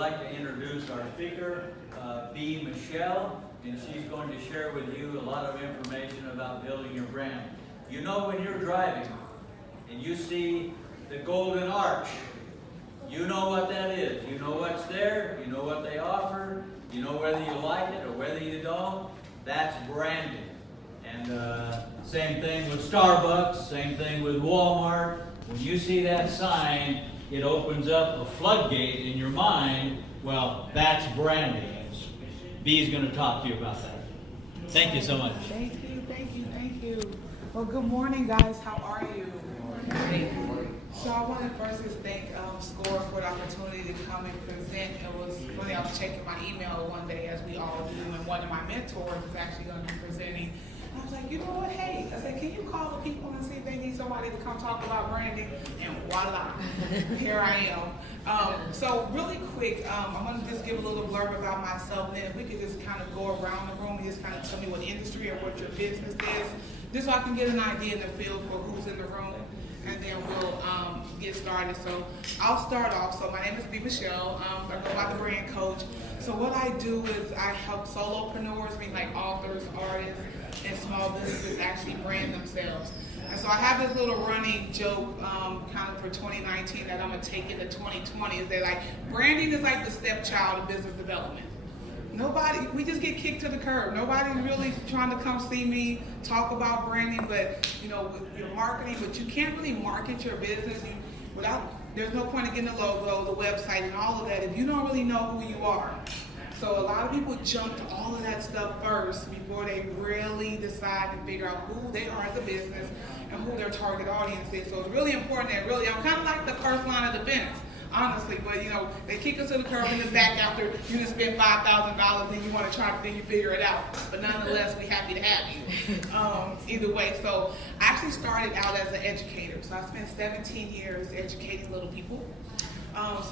like to introduce our speaker, Michele, and she's going to share with you a lot of information about building your brand. You know, when you're driving and you see the golden arch, you know what that is. You know what's there, you know what they offer, you know whether you like it or whether you don't. That's branding. And same thing with Starbucks, same thing with Walmart. When you see that sign, it opens up a floodgate in your mind. Well, that's branding. B's going to talk to you about that. Thank you so much. Thank you. Well, good morning, guys. How are you? So I want to first just thank Score for the opportunity to come and present. It was funny, I was checking my email one day, as we all do, and one of my mentors is actually going to be presenting. And I was like, you know what, hey, I said, can you call the people and see if they need somebody to come talk about branding? And voila, here I am. So really quick, I'm going to just give a little blurb about myself, and then if we could just kind of go around the room and just kind of tell me what industry or what your business is, just so I can get an idea and a feel for who's in the room. And then we'll get started. So I'll start off. So my name is Michele. I go by the brand coach. So what I do is I help solopreneurs, meaning like authors, artists, and small businesses actually brand themselves. And so I have this little running joke kind of for 2019 that I'm going to take into 2020. Is that like branding is like the stepchild of business development. We just get kicked to the curb. Nobody's really trying to come see me talk about branding, but with your marketing, but you can't really market your business there's no point in getting a logo, the website, and all of that if you don't really know who you are. So a lot of people jump to all of that stuff first before they really decide and figure out who they are as a business and who their target audience is. So it's really important that I'm kind of like the first line of defense. Honestly, but they kick us to the curb in the back after you just spent $5,000 and you want to try, then you figure it out. But nonetheless, we're happy to have you. Either way, so I actually started out as an educator. So I spent 17 years educating little people.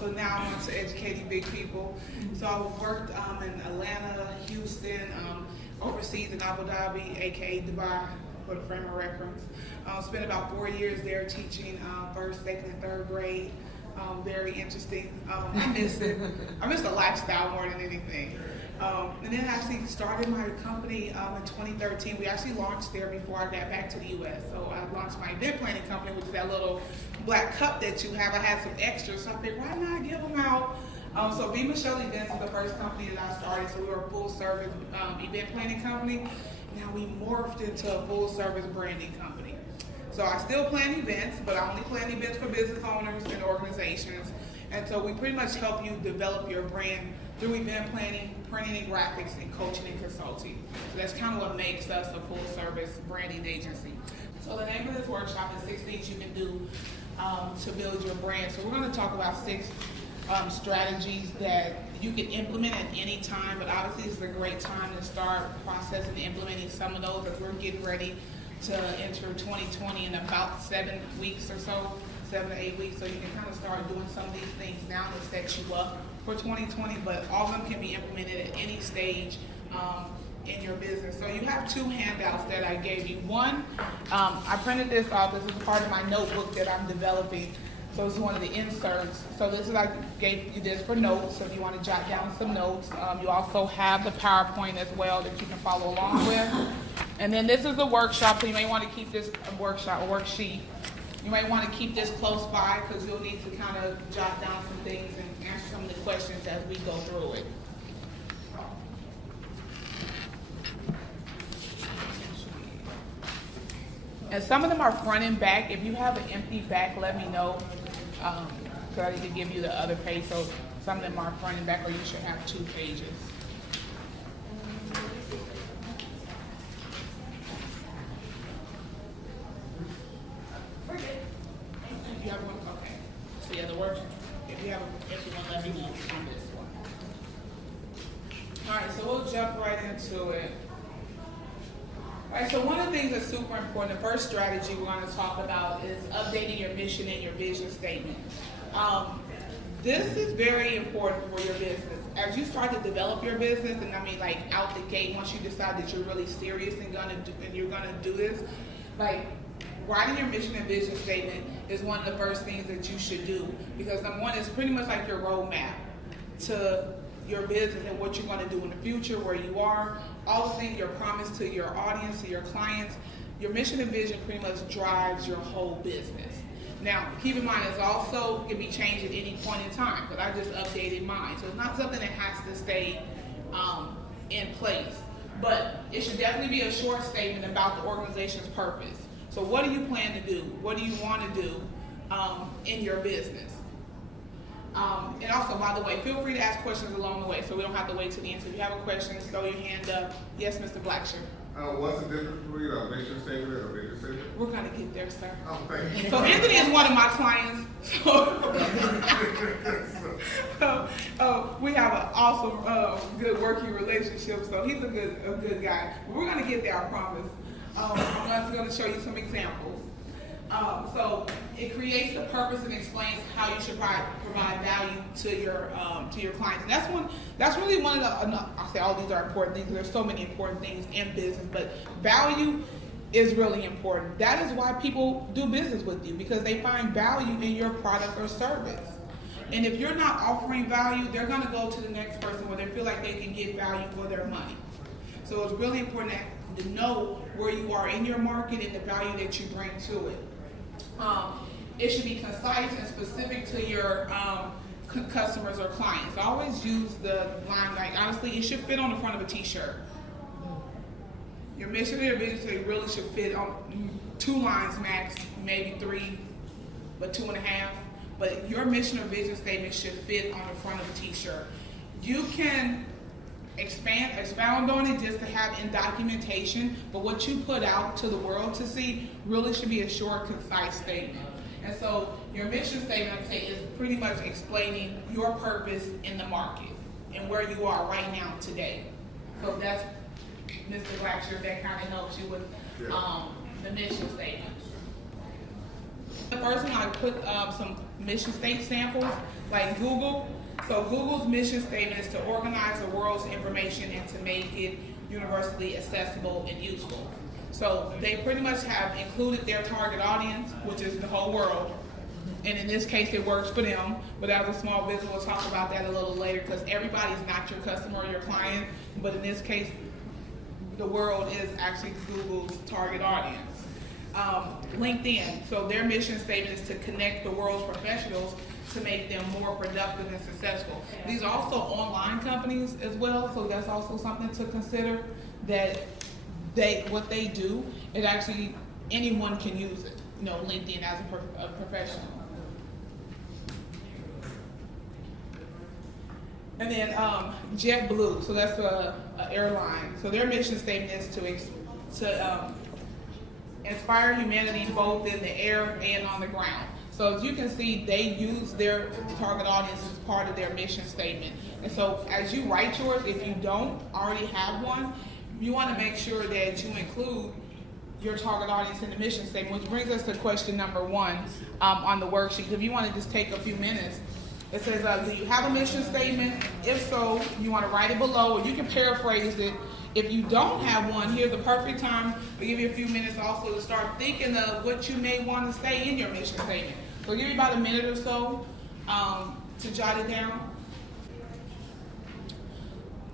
So now I'm on to educating big people. So I worked in Atlanta, Houston, overseas in Abu Dhabi, aka Dubai, for the frame of reference. Spent about 4 years there teaching first, second, and third grade. Very interesting. I miss it. I miss the lifestyle more than anything. And then I actually started my company in 2013. We actually launched there before I got back to the U.S. So I launched my event planning company, which is that little black cup that you have. I had some extras, so I figured, why not give them out? So Michele Events is the first company that I started. So we were a full service event planning company. Now we morphed into a full service branding company. So I still plan events, but I only plan events for business owners and organizations. And so we pretty much help you develop your brand through event planning, printing and graphics, and coaching and consulting. So that's kind of what makes us a full service branding agency. So the name of this workshop is 6 things you can do to build your brand. So we're going to talk about 6 strategies that you can implement at any time, but obviously it's a great time to start processing and implementing some of those as we're getting ready to enter 2020 in about 7 weeks or so, 7 to 8 weeks. So you can kind of start doing some of these things now to set you up for 2020, but all of them can be implemented at any stage in your business. So you have 2 handouts that I gave you. One, I printed this off. This is part of my notebook that I'm developing. So this is one of the inserts. So this is, I gave you this for notes, so if you want to jot down some notes. You also have the PowerPoint as well that you can follow along with. And then this is the workshop, so you may want to keep this worksheet. You might want to keep this close by because you'll need to kind of jot down some things and answer some of the questions as we go through it. And some of them are front and back. If you have an empty back, let me know. Because I need to give you the other page. So some of them are front and back, or you should have 2 pages. If you have one, okay. So yeah, the worksheet. If you have an empty one, let me know on this one. All right, so we'll jump right into it. All right, so one of the things that's super important, the first strategy we're going to talk about is updating your mission and your vision statement. This is very important for your business. As you start to develop your business, and I mean like out the gate, once you decide that you're really serious and you're gonna do this, like writing your mission and vision statement is one of the first things that you should do, because number one, it's pretty much like your roadmap. to your business and what you're going to do in the future, where you are, all the things, your promise to your audience, to your clients. Your mission and vision pretty much drives your whole business. Now, keep in mind, it's also can be changed at any point in time, but I just updated mine. So it's not something that has to stay in place. But it should definitely be a short statement about the organization's purpose. So what do you plan to do? What do you want to do in your business? And also, by the way, feel free to ask questions along the way, so we don't have to wait till the end. So if you have a question, throw your hand up. Yes, Mr. Blackshear. What's the difference between a mission statement and a vision statement? We're going to get there, sir. Oh, thank you. So Anthony is one of my clients. So we have an awesome, good working relationship. So he's a good guy. But we're going to get there, I promise. I'm going to show you some examples. So it creates the purpose and explains how you should provide value to your clients. And that's really one of the, I say all these are important things. There's so many important things in business, but value is really important. That is why people do business with you, because they find value in your product or service. And if you're not offering value, they're going to go to the next person where they feel like they can get value for their money. So it's really important to know where you are in your market and the value that you bring to it. It should be concise and specific to your customers or clients. I always use the line, like, honestly, it should fit on the front of a t-shirt. Your mission and your vision really should fit on 2 lines max, maybe 3, but 2.5. But your mission or vision statement should fit on the front of a t-shirt. You can expound on it just to have in documentation, but what you put out to the world to see really should be a short, concise statement. And so your mission statement, I say, is pretty much explaining your purpose in the market and where you are right now today. So that's Mr. Blackshear, that kind of helps you with the mission statement. The first one, I put some mission state samples, like Google. So Google's mission statement is to organize the world's information and to make it universally accessible and useful. So they pretty much have included their target audience, which is the whole world. And in this case, it works for them. But as a small business, we'll talk about that a little later, because everybody's not your customer or your client. But in this case, the world is actually Google's target audience. LinkedIn, so their mission statement is to connect the world's professionals to make them more productive and successful. These are also online companies as well, so that's also something to consider, that what they do, it actually, anyone can use it, LinkedIn as a professional. And then JetBlue, so that's a airline. So their mission statement is to inspire humanity both in the air and on the ground. So as you can see, they use their target audience as part of their mission statement. And so as you write yours, if you don't already have one, you want to make sure that you include your target audience in the mission statement, which brings us to question number 1 on the worksheet. If you want to just take a few minutes, it says, do you have a mission statement? If so, you want to write it below, or you can paraphrase it. If you don't have one, here's the perfect time. I'll give you a few minutes also to start thinking of what you may want to say in your mission statement. So give you about a minute or so to jot it down.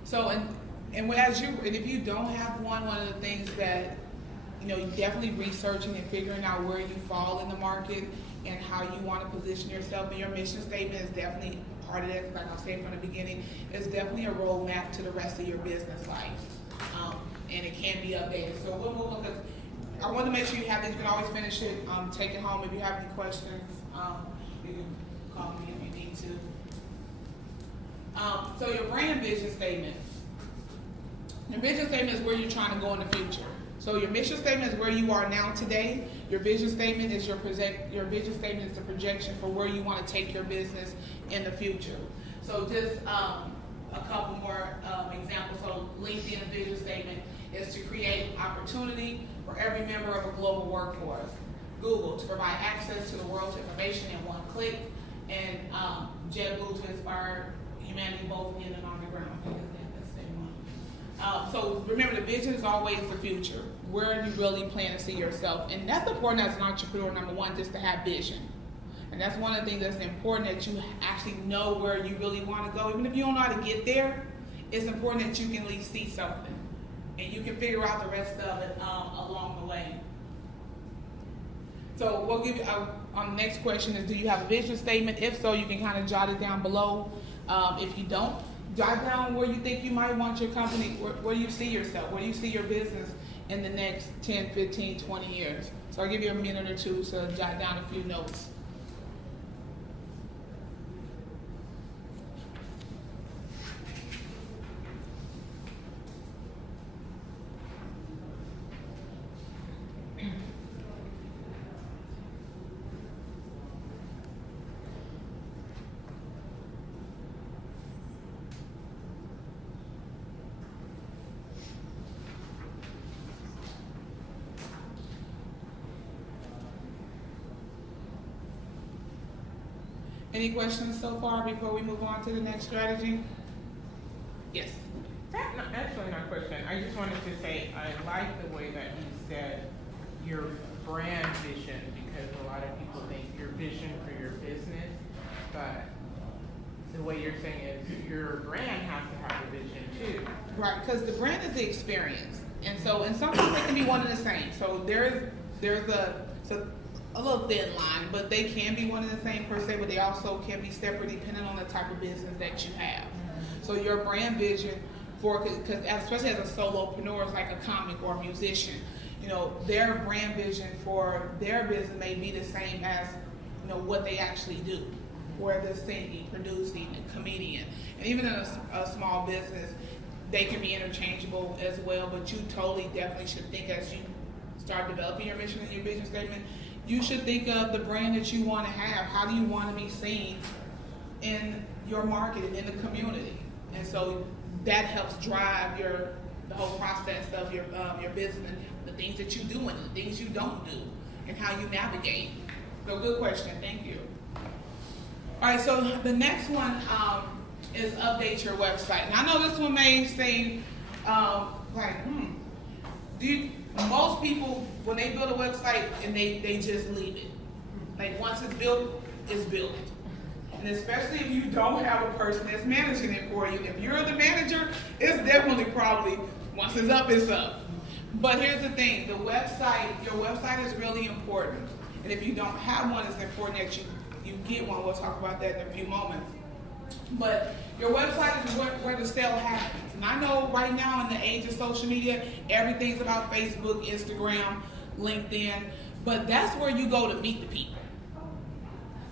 So, and if you don't have one of the things that, you're definitely researching and figuring out where you fall in the market and how you want to position yourself. And your mission statement is definitely part of that. Like I said from the beginning, it's definitely a roadmap to the rest of your business life. And it can be updated. So we'll move on, because I want to make sure you have these. You can always finish it, take it home. If you have any questions, you can call me if you need to. So your brand vision statement. Your vision statement is where you're trying to go in the future. So your mission statement is where you are now today. Your vision statement is your vision statement is the projection for where you want to take your business in the future. So just a couple more examples. So LinkedIn vision statement is to create opportunity for every member of a global workforce. Google, to provide access to the world's information in one click. And JetBlue, to inspire humanity both in and on the ground. I think that's the same one. So remember, the vision is always the future. Where do you really plan to see yourself? And that's important as an entrepreneur, number 1, just to have vision. And that's one of the things that's important, that you actually know where you really want to go. Even if you don't know how to get there, it's important that you can at least see something. And you can figure out the rest of it along the way. So we'll give you, on the next question is, do you have a vision statement? If so, you can kind of jot it down below. If you don't, jot down where you think you might want your company, where you see yourself, where you see your business in the next 10, 15, 20 years. So I'll give you a minute or two to jot down a few notes. Any questions so far before we move on to the next strategy? Yes. Actually, not a question. I just wanted to say I like the way that you said your brand vision, because a lot of people think your vision for your business, but the way you're saying is your brand has to have a vision too. Right, because the brand is the experience, and sometimes they can be one and the same. So there's a little thin line, but they can be one and the same per se, but they also can be separate depending on the type of business that you have. So your brand vision because especially as a solopreneur, it's like a comic or a musician, their brand vision for their business may be the same as, what they actually do, whether it's singing, producing, a comedian. And even in a small business, they can be interchangeable as well, but you definitely should think, as you start developing your mission and your vision statement, you should think of the brand that you want to have. How do you want to be seen in your market and in the community? And so that helps drive the whole process of your business, and the things that you do and the things you don't do, and how you navigate. So good question, thank you. All right, so the next one is update your website. Now I know this one may seem most people, when they build a website, and they just leave it. Like once it's built, it's built. And especially if you don't have a person that's managing it for you. If you're the manager, it's definitely probably, once it's up, it's up. But here's the thing, your website is really important. And if you don't have one, it's important that you get one. We'll talk about that in a few moments. But your website is where the sale happens. And I know right now in the age of social media, everything's about Facebook, Instagram, LinkedIn, but that's where you go to meet the people.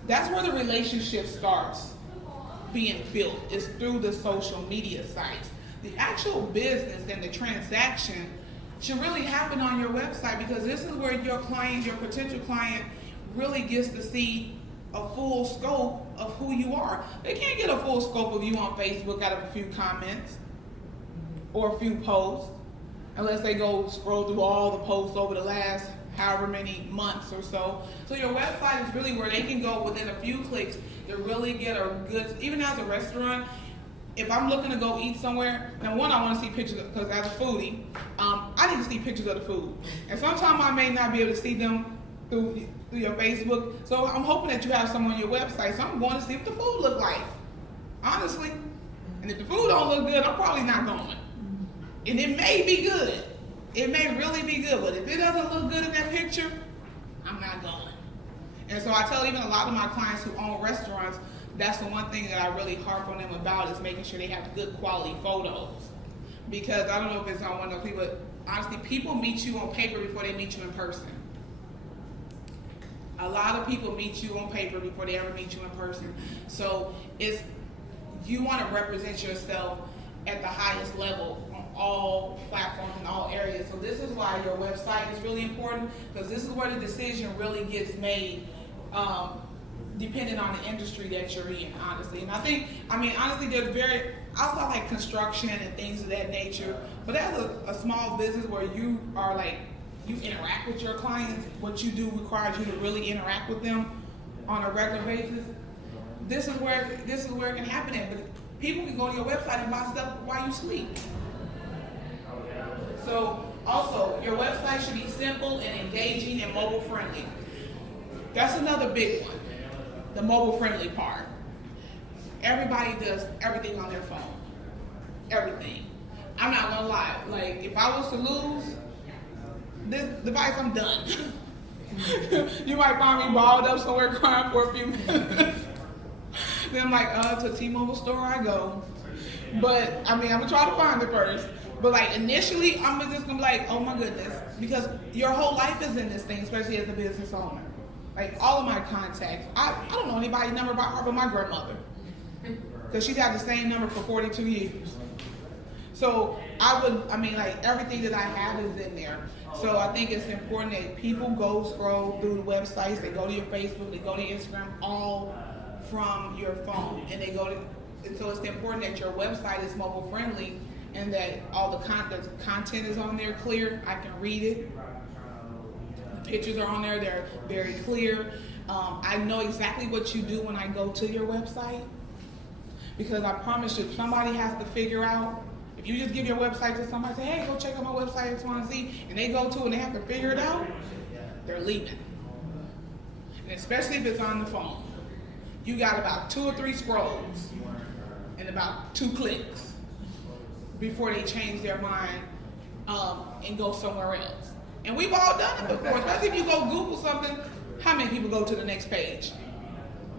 That's where the relationship starts being built, is through the social media sites. The actual business and the transaction should really happen on your website, because this is where your client, your potential client, really gets to see a full scope of who you are. They can't get a full scope of you on Facebook out of a few comments or a few posts, unless they go scroll through all the posts over the last however many months or so. So your website is really where they can go within a few clicks to really get a good, even as a restaurant, if I'm looking to go eat somewhere, now one, I want to see pictures, because as a foodie, I need to see pictures of the food. And sometimes I may not be able to see them through your Facebook, so I'm hoping that you have some on your website, so I'm going to see what the food look like, honestly. And if the food don't look good, I'm probably not going. And it may be good. It may really be good, but if it doesn't look good in that picture, I'm not going. And so I tell even a lot of my clients who own restaurants, that's the one thing that I really harp on them about, is making sure they have good quality photos. Because I don't know if it's on one of those people, but honestly, people meet you on paper before they meet you in person. A lot of people meet you on paper before they ever meet you in person. So you want to represent yourself at the highest level on all platforms and all areas. So this is why your website is really important, because this is where the decision really gets made, depending on the industry that you're in, honestly. And honestly, there's outside like construction and things of that nature, but as a small business where you are you interact with your clients, what you do requires you to really interact with them on a regular basis. This is where it can happen at. But people can go to your website and buy stuff while you sleep. So also, your website should be simple and engaging and mobile friendly. That's another big one. the mobile friendly part. Everybody does everything on their phone. Everything. I'm not gonna lie. Like, if I was to lose this device, I'm done. You might find me balled up somewhere crying for a few minutes. Then I'm like, to T-Mobile store I go. But I mean, I'm gonna try to find it first. But like initially, I'm just gonna be like, oh my goodness, because your whole life is in this thing, especially as a business owner. Like all of my contacts, I don't know anybody's number by heart but my grandmother, because she's had the same number for 42 years. So like everything that I have is in there. So I think it's important that people go scroll through the websites, they go to your Facebook, they go to your Instagram, all from your phone, and and so it's important that your website is mobile friendly and that all the content is on there clear. I can read it. The pictures are on there, they're very clear. I know exactly what you do when I go to your website, because I promise you, if somebody has to figure out, if you just give your website to somebody, say, hey, go check out my website, X, Y, and Z, and they go to it and they have to figure it out, they're leaving. And especially if it's on the phone. You got about 2 or 3 scrolls and about 2 clicks before they change their mind and go somewhere else. And we've all done it before, especially if you go Google something. How many people go to the next page?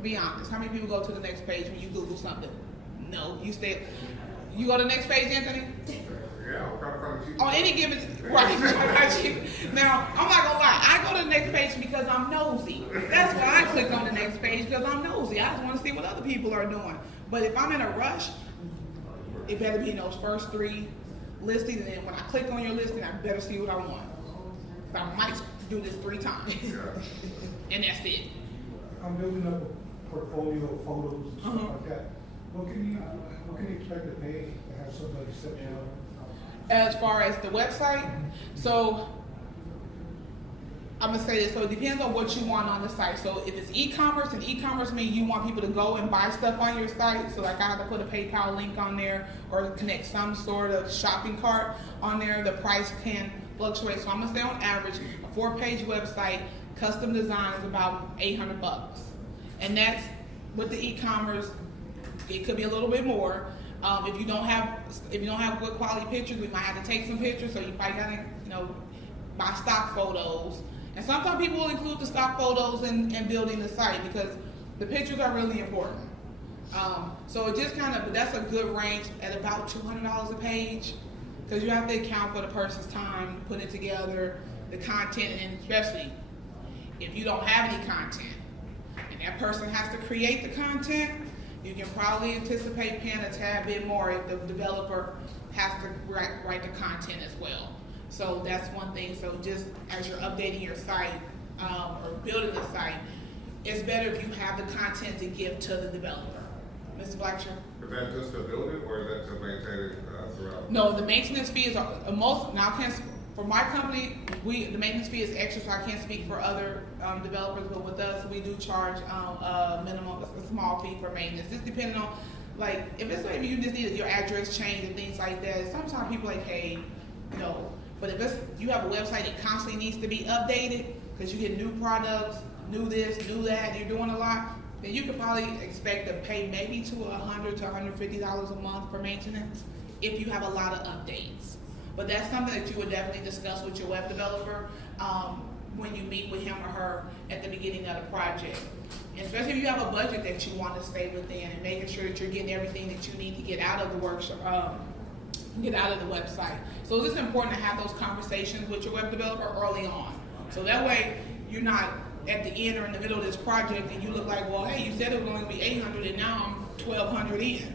Be honest. How many people go to the next page when you Google something? No, you stay. You go to the next page, Anthony? Yeah, I'm kind of cheap. On any given, right? Now, I'm not gonna lie. I go to the next page because I'm nosy. That's why I click on the next page, because I'm nosy. I just want to see what other people are doing. But if I'm in a rush, it better be in those first 3 listings, and then when I click on your listing, I better see what I want. So I might do this 3 times, and that's it. I'm building up a portfolio of photos and stuff like that. What can you expect to pay to have somebody set you up? As far as the website, so I'm gonna say this. So it depends on what you want on the site. So if it's e-commerce, and e-commerce means you want people to go and buy stuff on your site. So like I have to put a PayPal link on there or connect some sort of shopping cart on there. The price can fluctuate. So I'm gonna say on average, a 4-page website, custom design is about $800, and that's with the e-commerce. It could be a little bit more. If you don't have good quality pictures, we might have to take some pictures. So you probably gotta, buy stock photos. And sometimes people will include the stock photos in building the site, because the pictures are really important. So it just but that's a good range at about $200 a page, because you have to account for the person's time, put it together, the content, and especially if you don't have any content and that person has to create the content, you can probably anticipate paying a tad bit more if the developer has to write the content as well. So that's one thing. So just as you're updating your site or building the site, it's better if you have the content to give to the developer. Mr. Blackshear? Is that just to build it, or is that to maintain it throughout? No, the maintenance fees are for my company, the maintenance fee is extra, so I can't speak for other developers, but with us, we do charge a small fee for maintenance. Just depending on, like, if it's like you just need your address changed and things like that. Sometimes people like, hey, but if you have a website that constantly needs to be updated because you get new products, new this, new that, and you're doing a lot, then you could probably expect to pay maybe to $100 to $150 a month for maintenance if you have a lot of updates. But that's something that you would definitely discuss with your web developer when you meet with him or her at the beginning of the project. And especially if you have a budget that you want to stay within, and making sure that you're getting everything that you need to get out of the workshop, get out of the website. So it's important to have those conversations with your web developer early on. So that way you're not at the end or in the middle of this project and you look like, well, hey, you said it was only going to be $800 and now I'm $1,200 in.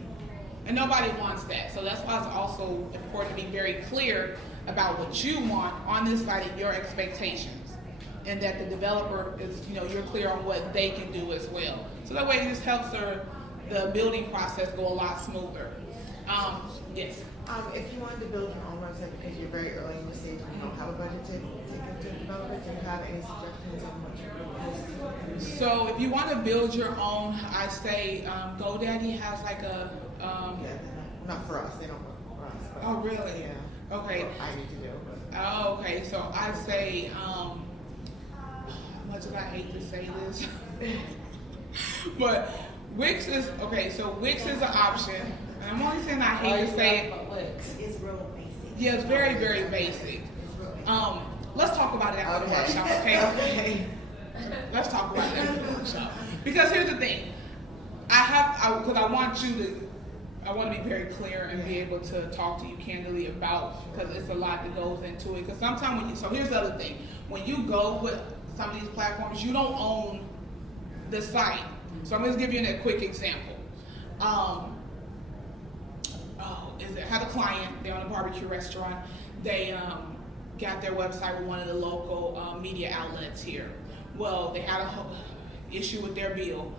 And nobody wants that. So that's why it's also important to be very clear about what you want on this site and your expectations. And that the developer is, you're clear on what they can do as well. So that way it just helps the building process go a lot smoother. Yes. If you wanted to build your own website because you're very early in the stage and you don't have a budget to take into developers, do you have any suggestions on what you post? So if you want to build your own, I say GoDaddy has like a... yeah, not for us. They don't work for us. But Oh, really? Yeah. Okay. I need to do. But. Oh, okay. So I say, much as I hate to say this, But Wix is, okay, so Wix is an option. And I'm only saying I hate to say it. It's real basic. Yeah, it's very, very basic. It's real basic. Let's talk about it after the Okay. workshop, okay? Okay. Let's talk about it after the workshop. Because here's the thing. Because I want to be very clear and be able to talk to you candidly about, because it's a lot that goes into it. Because sometimes so here's the other thing. When you go with some of these platforms, you don't own the site. So I'm going to give you a quick example. Had a client, they're on a barbecue restaurant. They got their website with one of the local media outlets here. Well, they had a issue with their bill.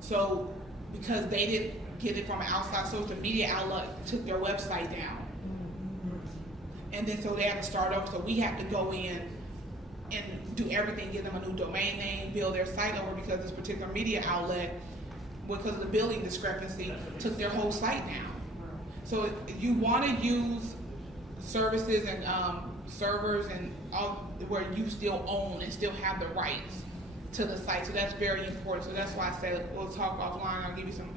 So because they didn't get it from an outside source, the media outlet took their website down. And then so they had to start over. So we had to go in and do everything, give them a new domain name, build their site over, because this particular media outlet, because of the billing discrepancy, took their whole site down. So you want to use services and servers and all where you still own and still have the rights to the site. So that's very important. So that's why I said we'll talk offline. I'll give you some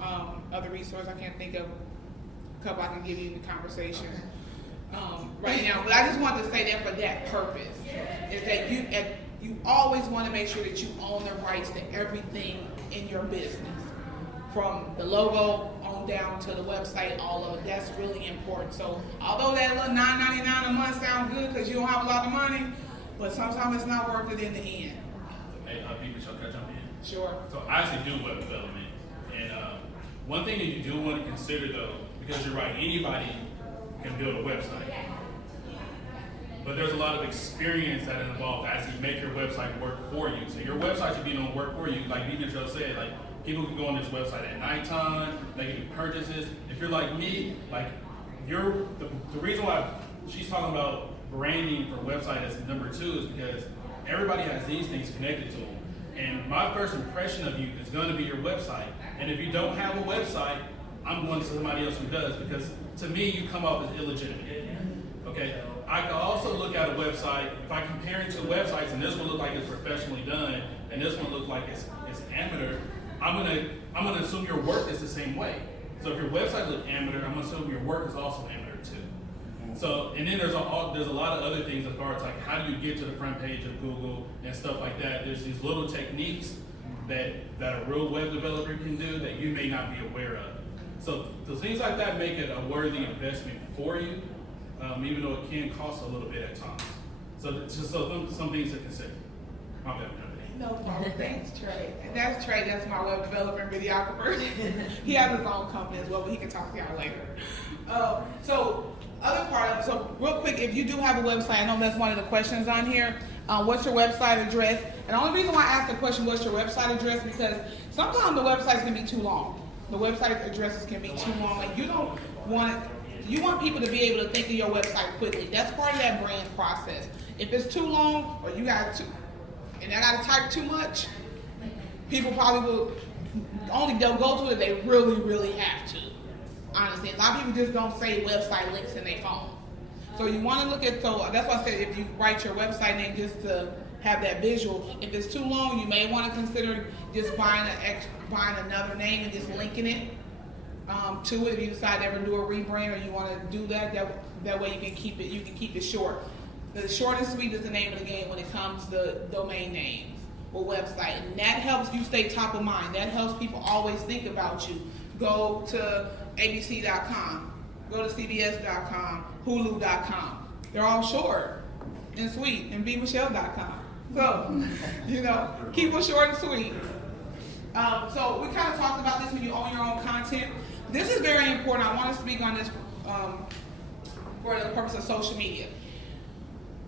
other resources. I can't think of a couple I can give you in the conversation right now. But I just wanted to say that for that purpose, is that you always want to make sure that you own the rights to everything in your business. From the logo on down to the website, all of it. That's really important. So although that little $9.99 a month sounds good because you don't have a lot of money, but sometimes it's not worth it in the end. Hey, people, shall I jump in? Sure. So I actually do web development, and one thing that you do want to consider though, because you're right, anybody can build a website, but there's a lot of experience that is involved to actually make your website work for you. So your website should be doing work for you. Like Michele said, like people can go on this website at nighttime, they can do purchases. If you're like me, like the reason why she's talking about branding for website as number 2 is because everybody has these things connected to them. And my first impression of you is going to be your website. And if you don't have a website, I'm going to somebody else who does, because to me, you come off as illegitimate. Okay? I can also look at a website, if I compare it to websites, and this one look like it's professionally done, and this one look like it's amateur, I'm gonna assume your work is the same way. So if your website looks amateur, I'm gonna assume your work is also amateur too. So, and then there's a lot of other things as far as like how do you get to the front page of Google and stuff like that. There's these little techniques that a real web developer can do that you may not be aware of. So things like that make it a worthy investment for you, even though it can cost a little bit at times. So just some things to consider. My bad. No problem. Thanks, Trey. And that's Trey. That's my web developer and videographer. He has his own company as well, but he can talk to y'all later. So other part of it. So real quick, if you do have a website, I know that's one of the questions on here. What's your website address? And the only reason why I asked the question, what's your website address, because sometimes the websites can be too long. The website addresses can be too long, and you don't want it. You want people to be able to think of your website quickly. That's part of that brand process. If it's too long, or you got to, and I gotta type too much, people probably will they'll go to it if they really, really have to. Honestly, a lot of people just don't say website links in their phone. So you want to look at, so that's why I said if you write your website name just to have that visual. If it's too long, you may want to consider just buying another name and just linking it to it. If you decide to ever do a rebrand or you want to do that way you can keep it short. The short and sweet is the name of the game when it comes to domain names or website. And that helps you stay top of mind. That helps people always think about you. Go to abc.com, go to cbs.com, hulu.com. They're all short and sweet, and bmichele.com. So, keep it short and sweet. So we kind of talked about this when you own your own content. This is very important. I want to speak on this for the purpose of social media.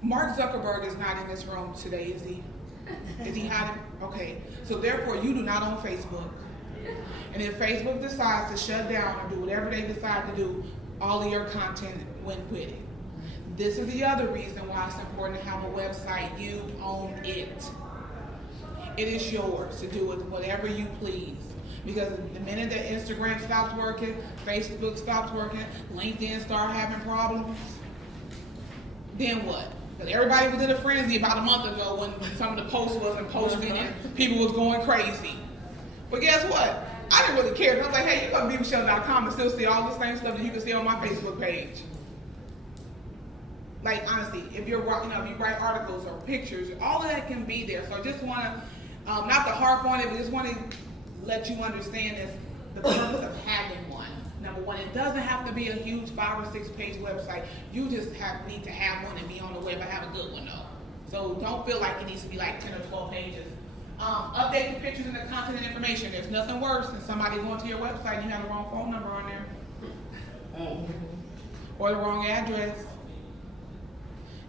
Mark Zuckerberg is not in this room today, is he? Is he hiding? Okay. So therefore, you do not own Facebook. And if Facebook decides to shut down or do whatever they decide to do, all of your content went with it. This is the other reason why it's important to have a website. You own it. It is yours to do with whatever you please. Because the minute that Instagram stops working, Facebook stops working, LinkedIn start having problems, then what? Because everybody was in a frenzy about a month ago when some of the posts wasn't posting and people was going crazy. But guess what? I didn't really care. I was like, hey, you go to bmichele.com and still see all the same stuff that you can see on my Facebook page. Like, honestly, if you're, if you write articles or pictures, all of that can be there. So I just want to, not to harp on it, but just want to let you understand this, the purpose of having one. Number one, it doesn't have to be a huge 5 or 6 page website. You just need to have one and be on the web and have a good one though. So don't feel like it needs to be like 10 or 12 pages. Update the pictures and the content and information. There's nothing worse than somebody going to your website and you have the wrong phone number on there. Or the wrong address.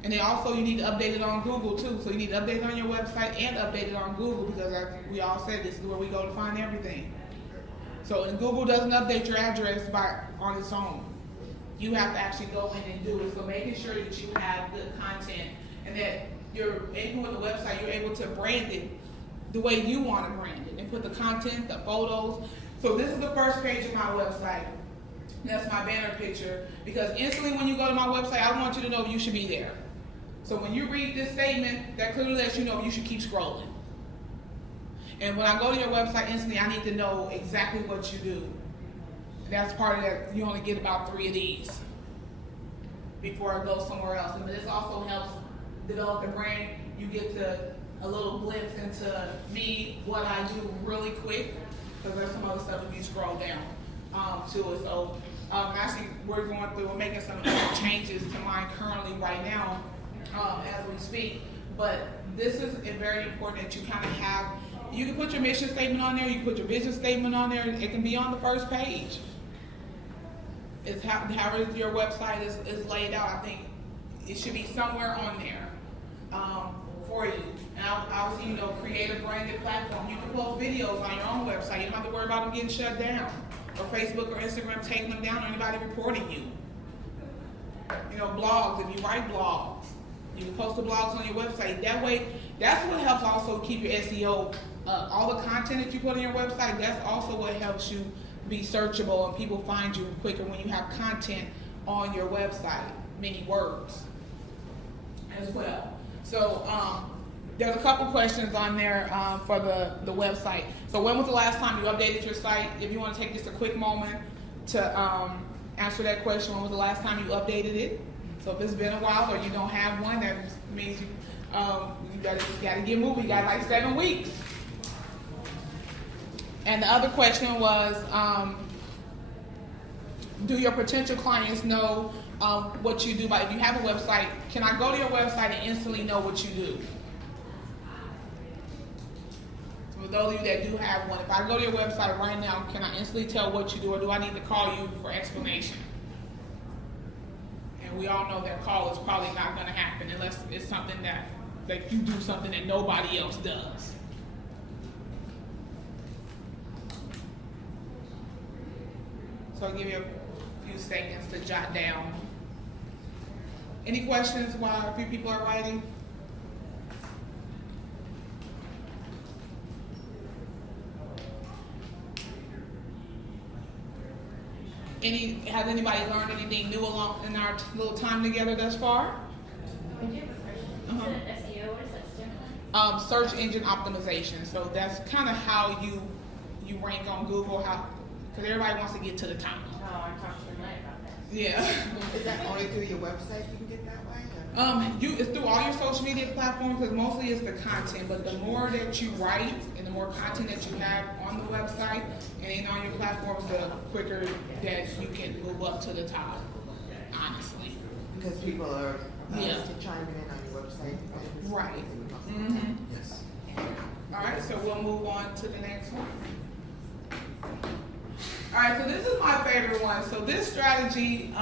And then also you need to update it on Google too. So you need to update it on your website and update it on Google because like we all said, this is where we go to find everything. So and Google doesn't update your address on its own. You have to actually go in and do it. So making sure that you have good content and that you're able with the website, you're able to brand it the way you want to brand it and put the content, the photos. So this is the first page of my website. That's my banner picture because instantly when you go to my website, I want you to know you should be there. So when you read this statement, that clearly lets you know you should keep scrolling. And when I go to your website instantly, I need to know exactly what you do. And that's part of that. You only get about 3 of these before it goes somewhere else. And this also helps develop the brand. You get a little glimpse into me, what I do really quick, because there's some other stuff if you scroll down to it. So actually, we're making some changes to mine currently right now as we speak. But this is very important that you kind of have. You can put your mission statement on there. You can put your vision statement on there. It can be on the first page. It's however your website is laid out. I think it should be somewhere on there for you. And obviously, create a branded platform. You can post videos on your own website. You don't have to worry about them getting shut down, or Facebook or Instagram taking them down, or anybody reporting you. Blogs. If you write blogs, you can post the blogs on your website. That way, that's what helps also keep your SEO up. All the content that you put on your website, that's also what helps you be searchable and people find you quicker when you have content on your website, many words as well. So there's a couple questions on there for the website. So when was the last time you updated your site? If you want to take just a quick moment to answer that question, when was the last time you updated it? So if it's been a while or you don't have one, that means you gotta get moving. You got like 7 weeks. And the other question was, do your potential clients know what you do? If you have a website, can I go to your website and instantly know what you do? So for those of you that do have one, if I go to your website right now, can I instantly tell what you do, or do I need to call you for explanation? And we all know that call is probably not going to happen unless it's something that you do something that nobody else does. So I'll give you a few seconds to jot down. Any questions while a few people are writing? Has anybody learned anything new along in our little time together thus far? I do have a question. Is it SEO? What does that stand for? Search engine optimization. So that's kind of how you rank on Google, because everybody wants to get to the top. Oh, I talked to Renee about that. Yeah. Is that only through your website you can get that way? It's through all your social media platforms, because mostly it's the content, but the more that you write and the more content that you have on the website and then on your platforms, the quicker that you can move up to the top, honestly. Because people are Yeah. chiming in on your website. Right. Mm-hmm. Yes. All right, so we'll move on to the next one. All right, so this is my favorite one. So this strategy,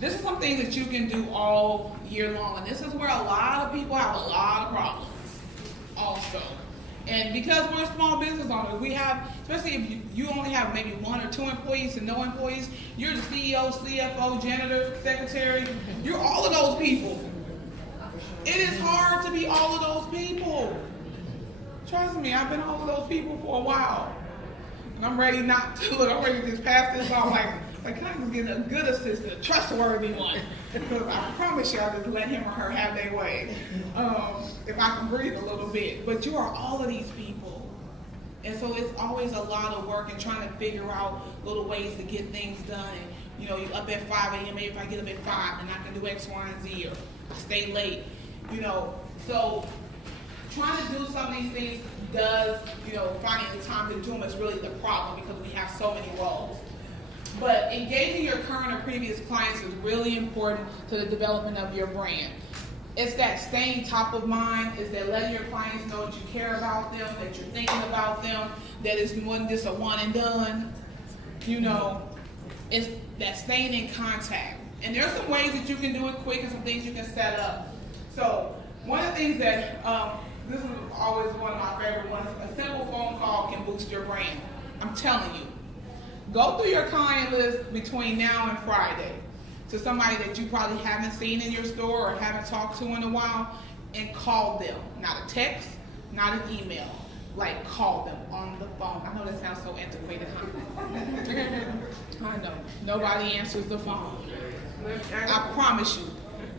this is something that you can do all year long, and this is where a lot of people have a lot of problems also. And because we're small business owners, we have, especially if you only have maybe 1 or 2 employees and no employees, you're the CEO, CFO, janitor, secretary, you're all of those people. It is hard to be all of those people. Trust me, I've been all of those people for a while. And I'm ready not to look, I'm ready to just pass this off like can I just get a good assistant, a trustworthy one? Because I promise you I'll just let him or her have their way. If I can breathe a little bit. But you are all of these people. And so it's always a lot of work and trying to figure out little ways to get things done. And, you know, you up at 5 a.m., maybe if I get up at 5, then I can do X, Y, and Z, or I stay late, you know. So trying to do some of these things does, you know, finding the time to do them is really the problem because we have so many roles. But engaging your current or previous clients is really important to the development of your brand. It's that staying top of mind, it's that letting your clients know that you care about them, that you're thinking about them, that it's more than just a one and done. You know, it's that staying in contact. And there's some ways that you can do it quick and some things you can set up. So one of the things that, this is always one of my favorite ones, a simple phone call can boost your brand. I'm telling you. Go through your client list between now and Friday to somebody that you probably haven't seen in your store or haven't talked to in a while, and call them. Not a text, not an email. Like, call them on the phone. I know that sounds so antiquated, huh? I know. Nobody answers the phone. I promise you.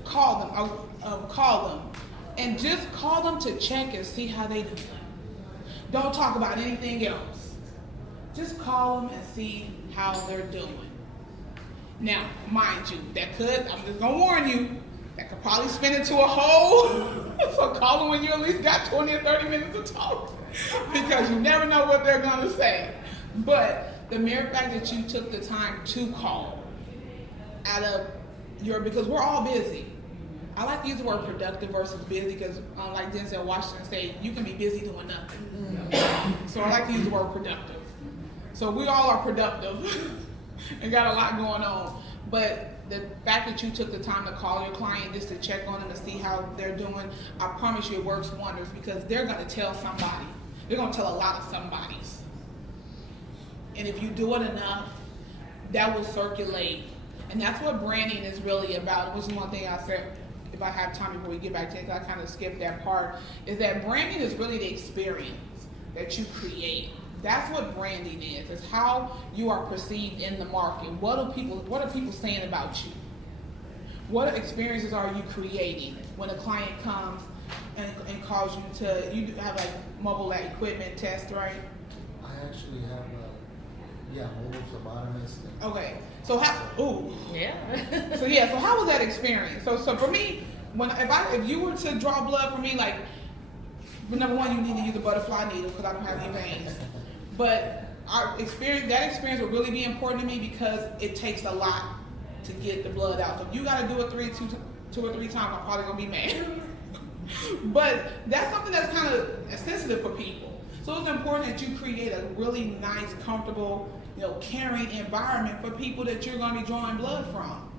Call them. Call them. And just call them to check and see how they do. Don't talk about anything else. Just call them and see how they're doing. Now, mind you, I'm just gonna warn you, that could probably spin into a hole. So call them when you at least got 20 or 30 minutes to talk. Because you never know what they're gonna say. But the mere fact that you took the time to call because we're all busy. I like to use the word productive versus busy because like Denzel Washington said, you can be busy doing nothing. So I like to use the word productive. So we all are productive and got a lot going on. But the fact that you took the time to call your client just to check on them to see how they're doing, I promise you it works wonders because they're going to tell somebody. They're going to tell a lot of somebodies. And if you do it enough, that will circulate. And that's what branding is really about, which is one thing I said, if I have time before we get back to it, I kind of skipped that part, is that branding is really the experience that you create. That's what branding is. It's how you are perceived in the market. What are people saying about you? What experiences are you creating when a client comes and calls you to, you have like mobile equipment test, right? I actually have mobile phlebotomist. Okay. So how Yeah. so how was that experience? So for me, if you were to draw blood for me, like, number one, you need to use a butterfly needle because I don't have any veins. But that experience will really be important to me because it takes a lot to get the blood out. So if you got to do it two or three times, I'm probably gonna be mad. But that's something that's kind of sensitive for people. So it's important that you create a really nice, comfortable, caring environment for people that you're gonna be drawing blood from.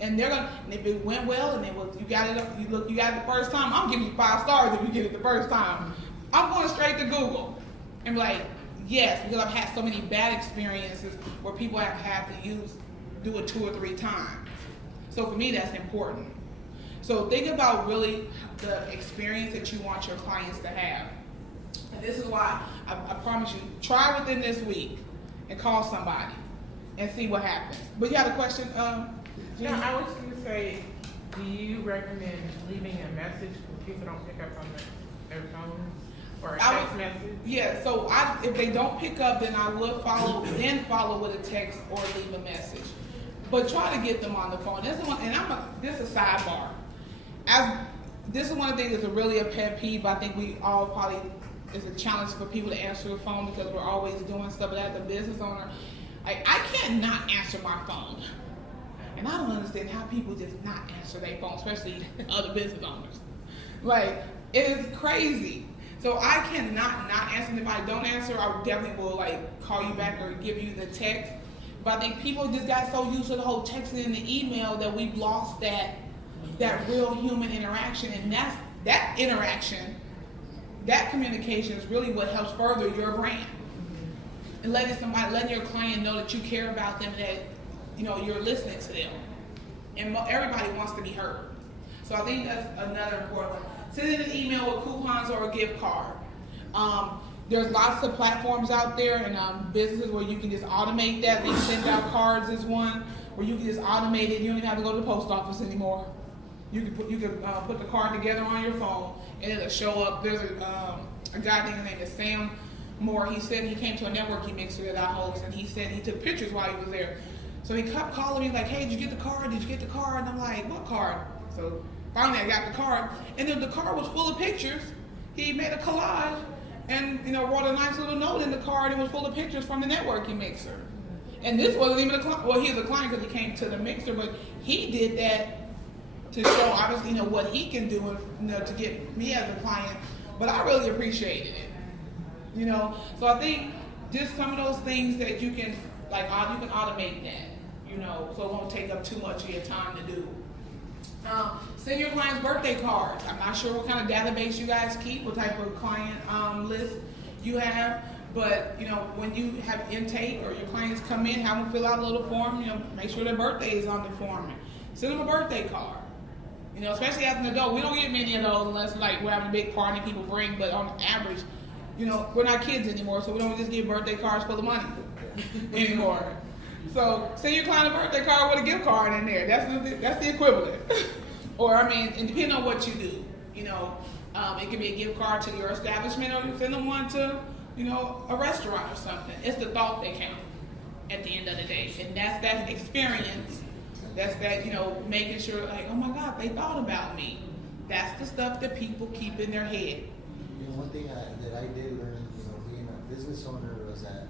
And and if it went well, and you got it the first time, I'm giving you 5 stars if you get it the first time. I'm going straight to Google and be like, yes, because I've had so many bad experiences where people have had to do it 2 or 3 times. So for me, that's important. So think about really the experience that you want your clients to have. And this is why I promise you, try within this week and call somebody and see what happens. But you had a question? No, I was going to say, do you recommend leaving a message when people don't pick up on their phones or a text message? Yeah, so if they don't pick up, then I would follow with a text or leave a message. But try to get them on the phone. This is a sidebar. This is one of the things that's really a pet peeve. I think we all probably, it's a challenge for people to answer the phone because we're always doing stuff. But as a business owner, I can't not answer my phone. And I don't understand how people just not answer their phone, especially other business owners. Like, it is crazy. So I cannot not answer. And if I don't answer, I definitely will call you back or give you the text. But I think people just got so used to the whole texting and the email that we've lost that real human interaction. And that interaction, that communication is really what helps further your brand. And letting your client know that you care about them, that you're listening to them. And everybody wants to be heard. So I think that's another important one. Send in an email with coupons or a gift card. There's lots of platforms out there and businesses where you can just automate that. They send out cards is one where you can just automate it. You don't even have to go to the post office anymore. You can put the card together on your phone and it'll show up. There's a guy, I think his name is Sam more. He said he came to a networking mixer that I host, and he said he took pictures while he was there. So he kept calling me like, hey, did you get the card? Did you get the card? And I'm like, what card? So finally I got the card, and then the card was full of pictures. He made a collage and, you know, wrote a nice little note in the card, and was full of pictures from the networking mixer. And this wasn't even a client. Well, he's a client because he came to the mixer, but he did that to show, obviously, you know, what he can do, you know, to get me as a client. But I really appreciated it, you know. So I think just some of those things that you can, like, you can automate that, you know, so it won't take up too much of your time to do. Send your clients birthday cards. I'm not sure what kind of database you guys keep, what type of client list you have, but you know, when you have intake or your clients come in, have them fill out a little form. You know, make sure their birthday is on the form. Send them a birthday card. You know, especially as an adult, we don't get many of those unless like we're having a big party people bring. But on average, you know, we're not kids anymore, so we don't just give birthday cards full of money anymore. So send your client a birthday card with a gift card in there. That's the equivalent. Or I mean, and depending on what you do, you know, it could be a gift card to your establishment, or you send them one to, you know, a restaurant or something. It's the thought that counts at the end of the day, and that's that experience. That's that, you know, making sure like, oh my God, they thought about me. That's the stuff that people keep in their head. You know, one thing that I did learn, you know, being a business owner, was that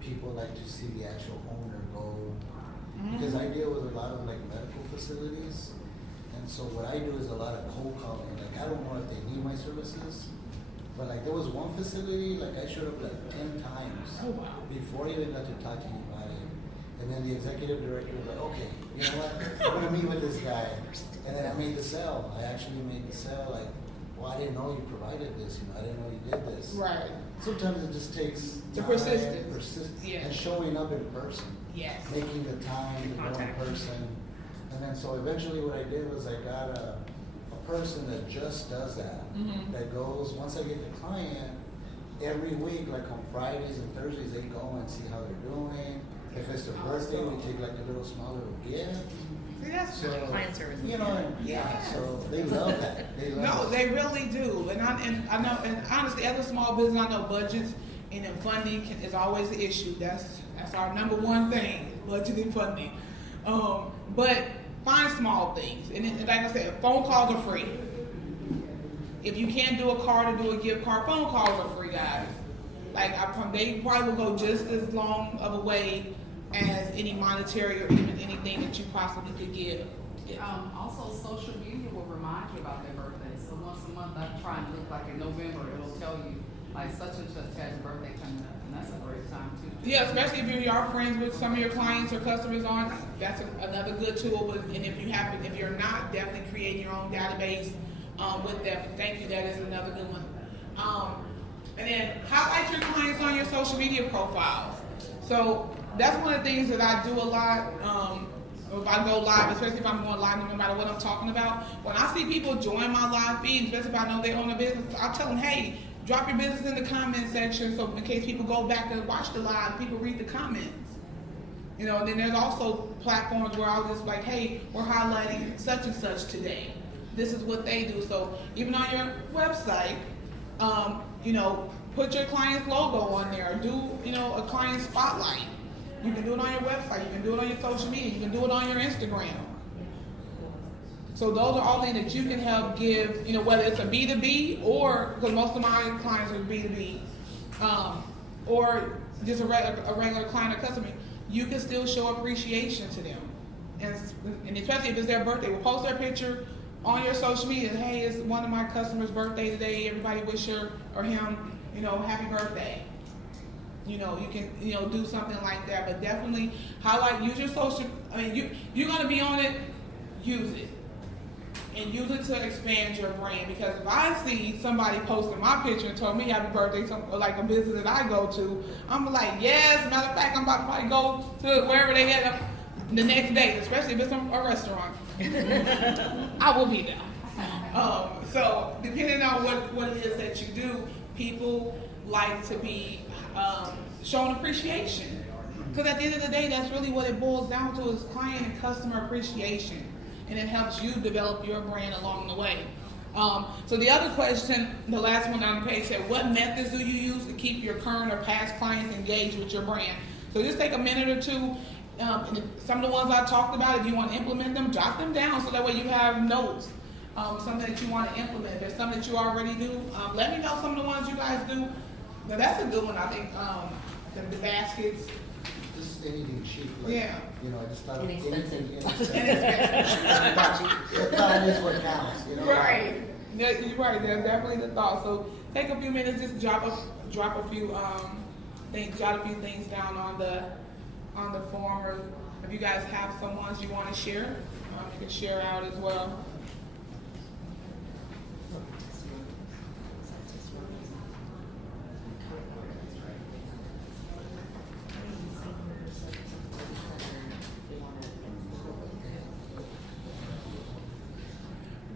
people like to see the actual owner go. Because I deal with a lot of like medical facilities, and so what I do is a lot of cold calling. Like, I don't know if they need my services, but like there was one facility, like I showed up like 10 times before I even got to talk to anybody. And then the executive director was like, okay, you know what, I'm gonna meet with this guy. And then I made the sale. I actually made the sale, like, well, I didn't know you provided this, you know, I didn't know you did this. Right. Sometimes it just takes The time, persistence. Yeah. and showing up in person. Yes. Making the time to go in person. And then so eventually what I did was I got a person that just does that. That goes, once I get the client, every week, like on Fridays and Thursdays, they go and see how they're doing. If it's their birthday, we take like a little small little gift. See, that's So, client service. you know, and so they love that. They love No, it. they really do. And I know, and honestly, as a small business, I know budgets and then funding is always the issue. That's our number one thing, budget and funding. But find small things. And like I said, phone calls are free. If you can't do a card or do a gift card, phone calls are free, guys. Like, they probably will go just as long of a way as any monetary or even anything that you possibly could give. Also, social media will remind you about their birthday. So once a month, I try and look like in November, it'll tell you like such and such has a birthday coming up, and that's a great time too. Yeah, especially if you are friends with some of your clients or customers on, that's another good tool. And if you're not, definitely creating your own database with them. Thank you, that is another good one. And then highlight your clients on your social media profiles. So that's one of the things that I do a lot. If I go live, especially if I'm going live, no matter what I'm talking about, when I see people join my live feed, especially if I know they own a business, I'll tell them, hey, drop your business in the comment section, so in case people go back and watch the live, people read the comments. You know, and then there's also platforms where I'll just like, hey, we're highlighting such and such today. This is what they do. So even on your website, you know, put your client's logo on there. Do, you know, a client spotlight. You can do it on your website. You can do it on your social media. You can do it on your Instagram. So those are all things that you can help give, you know, whether it's a B2B or, because most of my clients are B2B, or just a regular client or customer, you can still show appreciation to them. And especially if it's their birthday, we'll post their picture on your social media. Hey, it's one of my customers' birthday today. Everybody wish her or him, you know, happy birthday. You know, you can, you know, do something like that. But definitely highlight, use your social, I mean, you're going to be on it, use it. And use it to expand your brand. Because if I see somebody posting my picture and told me happy birthday, like a business that I go to, I'm like, yes. Matter of fact, I'm about to probably go to wherever they get the next day, especially if it's a restaurant. I will be there. So depending on what it is that you do, people like to be shown appreciation. Because at the end of the day, that's really what it boils down to, is client and customer appreciation. And it helps you develop your brand along the way. So the other question, the last one on the page said, what methods do you use to keep your current or past clients engaged with your brand? So just take a minute or two. And some of the ones I talked about, if you want to implement them, jot them down so that way you have notes. Something that you want to implement. If there's something that you already do, let me know some of the ones you guys do. Now that's a good one, I think. The baskets. Just anything cheap. Like, Yeah. You know, I just thought of anything Inexpensive. inexpensive. That is what counts, you know? Right. Yeah, you're right. That's definitely the thought. So take a few minutes, just drop a few things, jot a few things down on the form, or if you guys have some ones you want to share, you can share out as well.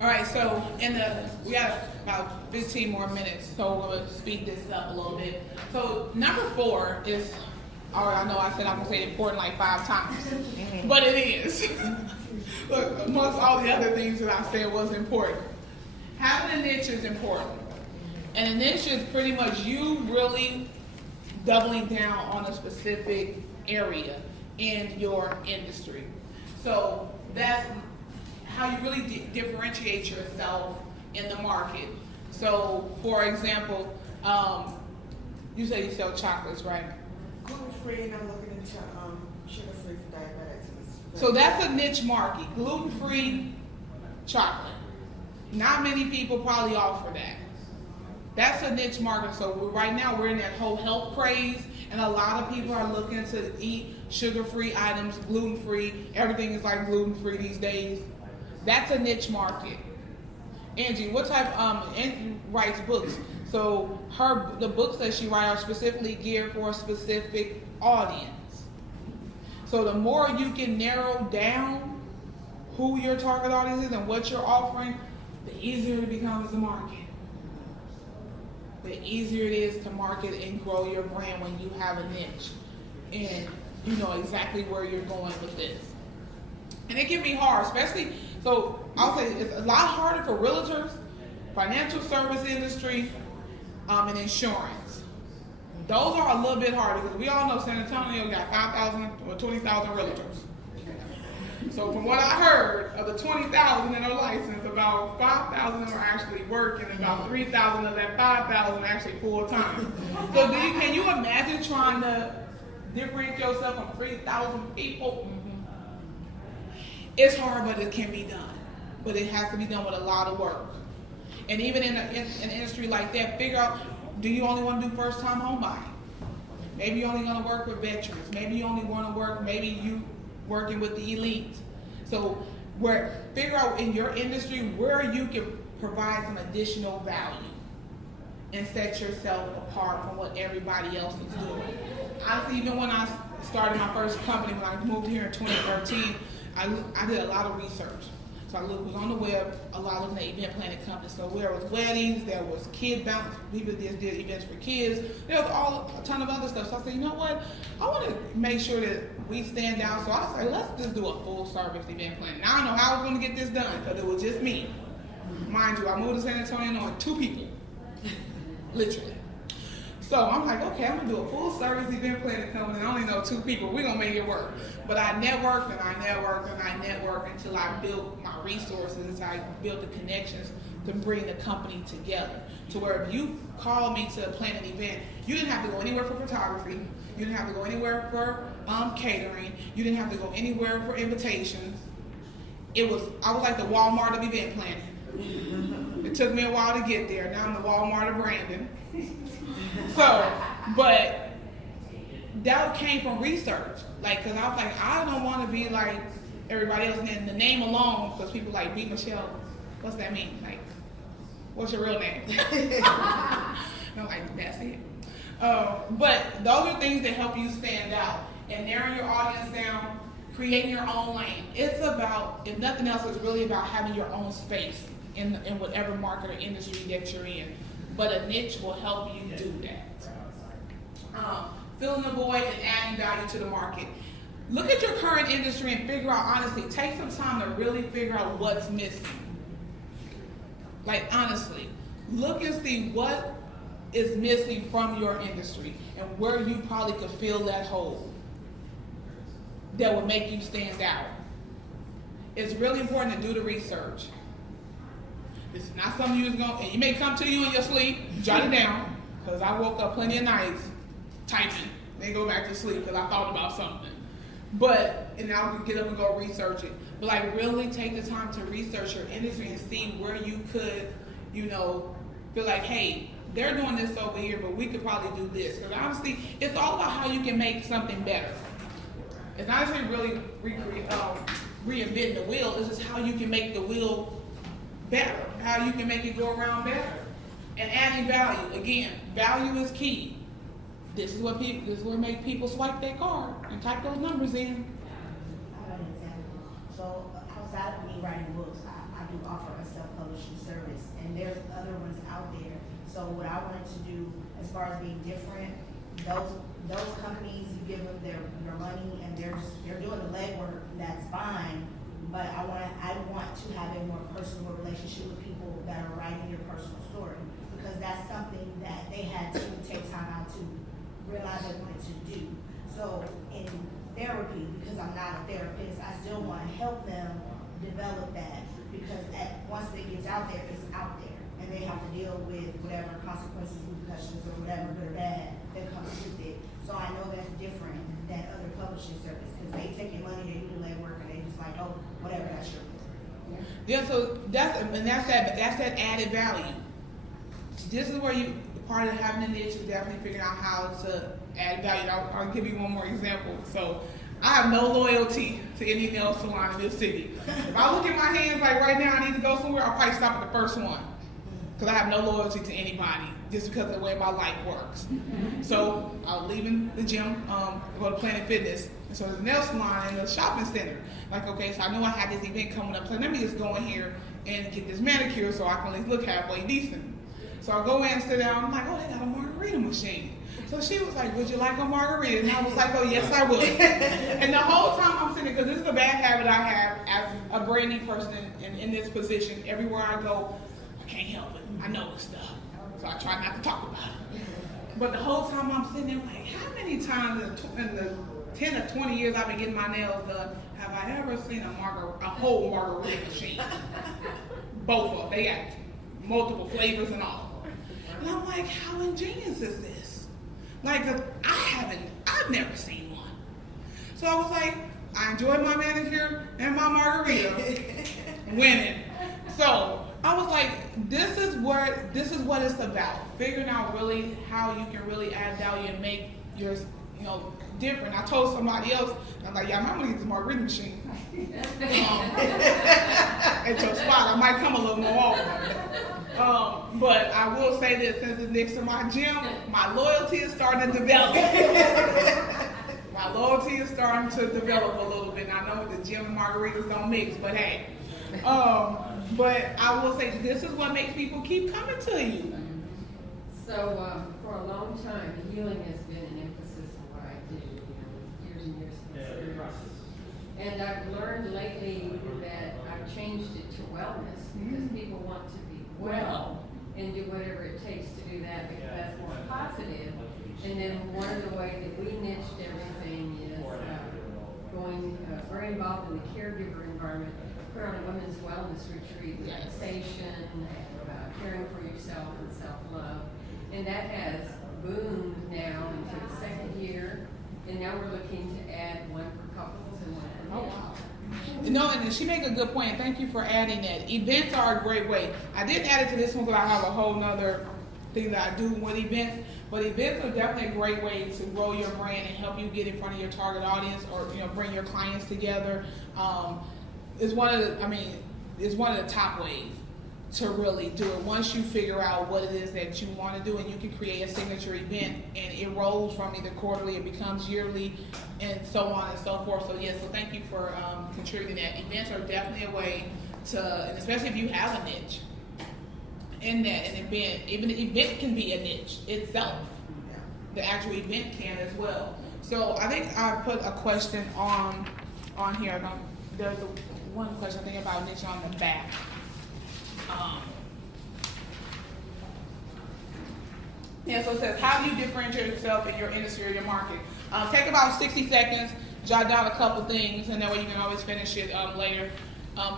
All right, so we got about 15 more minutes, so we're gonna speed this up a little bit. So number 4 is, I know I said I'm gonna say important like 5 times, but it is. Look, amongst all the other things that I said was important, having a niche is important. And a niche is pretty much you really doubling down on a specific area in your industry. So that's how you really differentiate yourself in the market. So, for example, you say you sell chocolates, right? Gluten-free, and I'm looking into sugar-free for diabetics. So that's a niche market, gluten-free chocolate. Not many people probably offer that. That's a niche market. So right now we're in that whole health craze, and a lot of people are looking to eat sugar-free items, gluten-free. Everything is like gluten-free these days. That's a niche market. Angie, what type? Angie writes books. So the books that she writes are specifically geared for a specific audience. So the more you can narrow down who your target audience is and what you're offering, the easier it becomes to market. The easier it is to market and grow your brand when you have a niche and you know exactly where you're going with this. And it can be hard, especially, so I'll say it's a lot harder for realtors, financial service industry, and insurance. Those are a little bit harder because we all know San Antonio got 5,000 or 20,000 realtors. So from what I heard, of the 20,000 that are licensed, about 5,000 of them are actually working, and about 3,000 of that 5,000 are actually full time. So can you imagine trying to differentiate yourself from 3,000 people? It's hard, but it can be done. But it has to be done with a lot of work. And even in an industry like that, figure out, do you only want to do first-time home buying? Maybe you're only going to work with veterans. Maybe you only want to work, maybe you working with the elite. So figure out in your industry where you can provide some additional value and set yourself apart from what everybody else is doing. Honestly, even when I started my first company, when I moved here in 2013, I did a lot of research. So I was on the web, a lot of the event planning companies. So there was weddings, there was kid bounce, people just did events for kids. There was a ton of other stuff. So I said, you know what? I want to make sure that we stand out. So I was like, let's just do a full service event planning. Now I don't know how I was going to get this done, because it was just me. Mind you, I moved to San Antonio knowing 2 people, literally. So I'm like, okay, I'm gonna do a full service event planning company. I only know 2 people. We're gonna make it work. But I networked and I networked and I networked until I built my resources, until I built the connections to bring the company together. To where if you called me to plan an event, you didn't have to go anywhere for photography. You didn't have to go anywhere for catering. You didn't have to go anywhere for invitations. I was like the Walmart of event planning. It took me a while to get there. Now I'm the Walmart of Brandon. So, but that came from research. Like, cause I was like, I don't want to be like everybody else. And the name alone, because people like, B. Michele, what's that mean? Like, what's your real name? And I'm like, that's it. But those are things that help you stand out and narrow your audience down, creating your own lane. It's about, if nothing else, it's really about having your own space in whatever market or industry that you're in. But a niche will help you do that. Filling the void and adding value to the market. Look at your current industry and figure out, honestly, take some time to really figure out what's missing. Like honestly, look and see what is missing from your industry and where you probably could fill that hole that would make you stand out. It's really important to do the research. It's not something you're gonna, and you may come to you in your sleep, jot it down, because I woke up plenty of nights typing, then go back to sleep because I thought about something. And now we get up and go research it. But like really take the time to research your industry and see where you could, feel like, hey, they're doing this over here, but we could probably do this. Because honestly, it's all about how you can make something better. It's not necessarily really reinventing the wheel. It's just how you can make the wheel better, how you can make it go around better, and adding value. Again, value is key. This is what make people swipe their card and type those numbers in. I have an example. So outside of me writing books, I do offer a self-publishing service, and there's other ones out there. So what I wanted to do, as far as being different, those companies, you give them their money, and they're doing the legwork. That's fine, but I want to have a more personal relationship with people that are writing your personal story, because that's something that they had to take time out to realize they wanted to do. So in therapy, because I'm not a therapist, I still want to help them develop that, because once it gets out there, it's out there, and they have to deal with whatever consequences, repercussions, or whatever, good or bad, that comes with it. So I know that's different than other publishing service, because they take your money, they do the legwork, and they just like, oh, whatever, that's your book. Yeah, so that's that added value. This is where part of having a niche is definitely figuring out how to add value. I'll give you one more example. So I have no loyalty to any nail salon in this city. If I look at my hands like right now, I need to go somewhere, I'll probably stop at the first one, because I have no loyalty to anybody just because of the way my life works. So I was leaving the gym, go to Planet Fitness, and so there's a nail salon in the shopping center. Like, okay, so I know I had this event coming up, so let me just go in here and get this manicure so I can at least look halfway decent. So I go in and sit down, I'm like, oh, they got a margarita machine. So she was like, would you like a margarita? And I was like, oh, yes, I would. And the whole time I'm sitting, because this is a bad habit I have as a branding person in this position. Everywhere I go, I can't help it. I know this stuff. So I try not to talk about it. But the whole time I'm sitting there like, how many times in the 10 or 20 years I've been getting my nails done, have I ever seen a whole margarita machine? Both of them. They got multiple flavors and all. And I'm like, how ingenious is this? Like, I've never seen one. So I was like, I enjoyed my manicure and my margarita, winning. So I was like, this is what it's about. Figuring out really how you can really add value and make yours, different. I told somebody else, I'm like, yeah, I'm gonna get this margarita machine at your spot. I might come a little more often. But I will say this, since it's next to my gym, my loyalty is starting to develop. My loyalty is starting to develop a little bit. And I know the gym and margaritas don't mix, but hey. But I will say this is what makes people keep coming to you. So for a long time, healing has been an emphasis of what I do, years and years of experience. And I've learned lately that I've changed it to wellness, because people want to be well and do whatever it takes to do that, because that's more positive. And then one of the ways that we niched everything is we're involved in the caregiver environment. We're on a women's wellness retreat, relaxation, caring for yourself and self-love. And that has boomed now into the second year. And now we're looking to add one for couples and one for men. And she make a good point. Thank you for adding that. Events are a great way. I didn't add it to this one because I have a whole nother thing that I do with events. But events are definitely a great way to grow your brand and help you get in front of your target audience, or bring your clients together. It's one of the top ways to really do it. Once you figure out what it is that you want to do, and you can create a signature event, and it rolls from either quarterly, it becomes yearly, and so on and so forth. So yes, so thank you for contributing that. Events are definitely a way to, and especially if you have a niche in that, an event, even the event can be a niche itself. The actual event can as well. So I think I put a question on here. There's one question I think about niche on the back. Yeah, so it says, how do you differentiate yourself in your industry or your market? Take about 60 seconds, jot down a couple things, and that way you can always finish it later.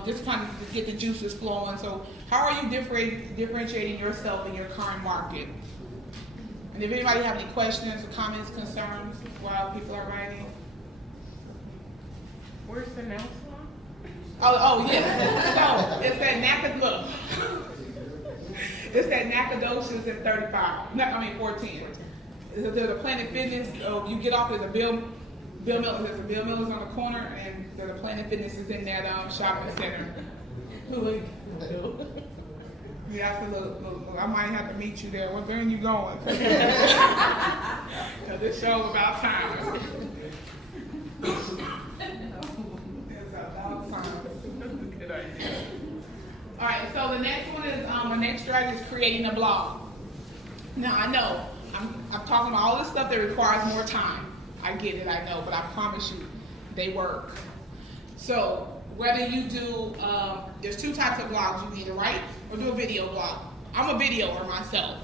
Just kind of to get the juices flowing. So how are you differentiating yourself in your current market? And if anybody have any questions or comments, concerns while people are writing? Where's the nail salon? Oh yeah. So it's that look. It's that Nacogdoches at 35. No, I mean 14. There's a Planet Fitness. You get off, there's a Bill Miller's. There's a Bill Miller's on the corner, and there's a Planet Fitness is in that shopping center. Yeah, I said, look, I might have to meet you there. Where are you going? Because this show's about time. It's about time. Good idea. All right, so the next one is, the next strategy is creating a blog. Now, I know, I'm talking about all this stuff that requires more time. I get it, I know, but I promise you, they work. So, whether you do, there's two types of blogs. You can either write or do a video blog. I'm a videoer myself.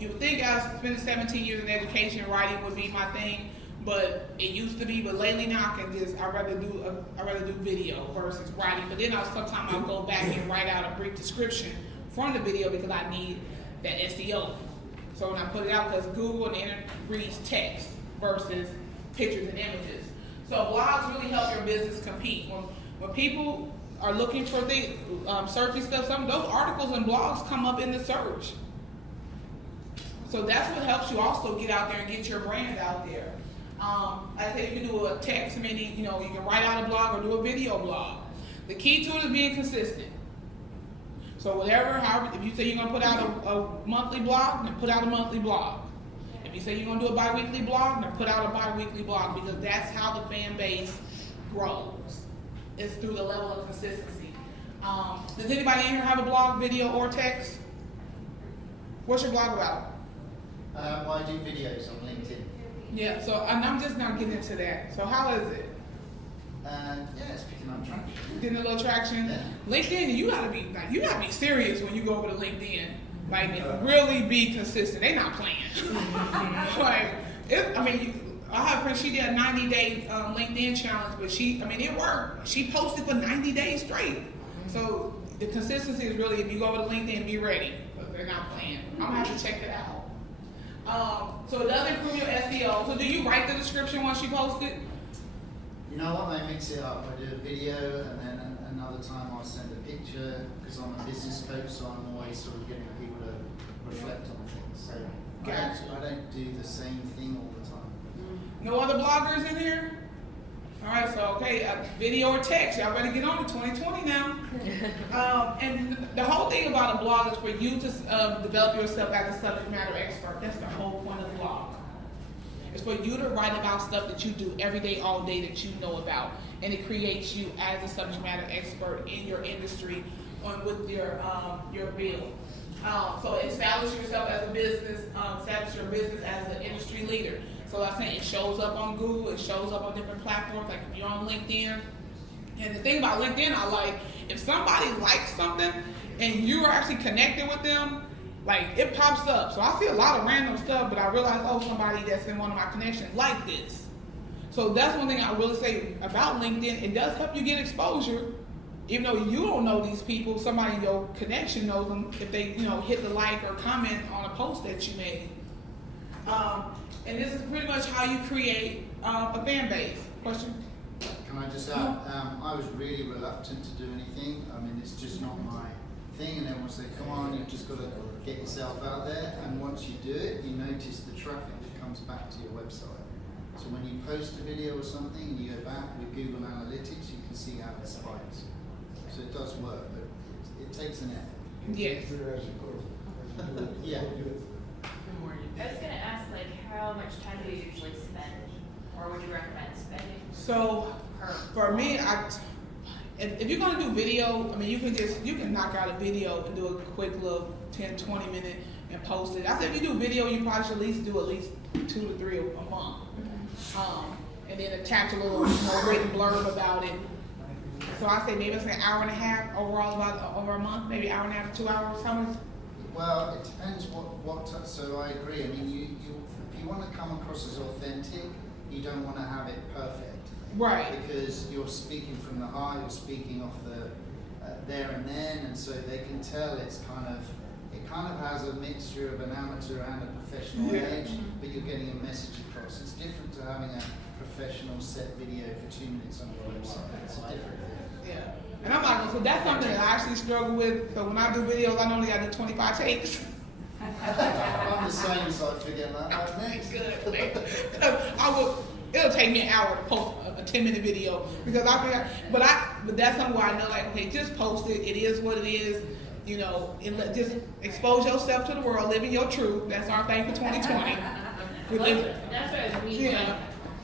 You would think I spent 17 years in education, writing would be my thing, but it used to be, but lately now I'd rather do video versus writing. But then sometimes I'll go back and write out a brief description from the video because I need that SEO. So when I put it out, because Google and the internet reads text versus pictures and images. So blogs really help your business compete. When people are looking for the searching stuff, some of those articles and blogs come up in the search. So that's what helps you also get out there and get your brand out there. I say you can do a text, meaning you can write out a blog or do a video blog. The key to it is being consistent. So however, if you say you're gonna put out a monthly blog, then put out a monthly blog. If you say you're gonna do a bi-weekly blog, then put out a bi-weekly blog, because that's how the fan base grows. It's through the level of consistency. Does anybody in here have a blog, video, or text? What's your blog about? I do videos on LinkedIn. Yeah, so and I'm just not getting into that. So how is it? Yeah, it's picking up traction. Getting a little traction. Yeah. LinkedIn, you gotta be serious when you go over to LinkedIn. Like really be consistent. They not playing. I have a friend. She did a 90-day LinkedIn challenge, but it worked. She posted for 90 days straight. So the consistency is really, if you go over to LinkedIn, be ready, because they're not playing. I'm gonna have to check it out. So it does improve your SEO. So do you write the description once you post it? You know what? I mix it up. I do a video, and then another time I'll send a picture, because I'm a business coach, so I'm always sort of getting people to reflect on things. So Gotcha. I don't do the same thing all the time. No other bloggers in here? All right, so video or text. Y'all better get on to 2020 now. And the whole thing about a blog is for you to develop yourself as a subject matter expert. That's the whole point of the blog. It's for you to write about stuff that you do every day, all day, that you know about, and it creates you as a subject matter expert in your industry with your field. So establish yourself as a business, establish your business as an industry leader. So like I said, it shows up on Google, it shows up on different platforms, like if you're on LinkedIn. And the thing about LinkedIn, I like, if somebody likes something and you're actually connected with them, like it pops up. So I see a lot of random stuff, but I realize, somebody that's in one of my connections like this. So that's one thing I really say about LinkedIn. It does help you get exposure. Even though you don't know these people, somebody in your connection knows them if they, hit the like or comment on a post that you made. And this is pretty much how you create a fan base. Question? Can I just add? I was really reluctant to do anything. It's just not my thing. And everyone said, "Come on, you've just got to get yourself out there." And once you do it, you notice the traffic that comes back to your website. So when you post a video or something and you go back with Google Analytics, you can see how it spikes. So it does work, but it takes an effort. Yes. Yeah. I was gonna ask, how much time do you usually spend, or would you recommend spending? So for me, if you're gonna do video, you can knock out a video and do a quick little 10, 20 minute and post it. I said if you do video, you probably should at least 2 to 3 a month. And then attach a little written blurb about it. So I say maybe it's an hour and a half overall, about over a month, maybe hour and a half to 2 hours. How much? Well, it depends so I agree. I mean, if you want to come across as authentic, you don't want to have it perfect. Right. Because you're speaking from the heart, you're speaking off the there and then, and so they can tell it kind of has a mixture of an amateur and a professional edge, but you're getting a message across. It's different to having a professional set video for 2 minutes on your website. It's a different thing. Yeah. And I'm like, so that's something that I actually struggle with. So when I do videos, I normally I do 25 takes. I'm the same, so I figure that out next. Good. It'll take me an hour to post a 10-minute video because but that's something where I know, like, okay, just post it. It is what it is, you know, and just expose yourself to the world, living your truth. That's our thing for 2020. That's what I mean. Yeah.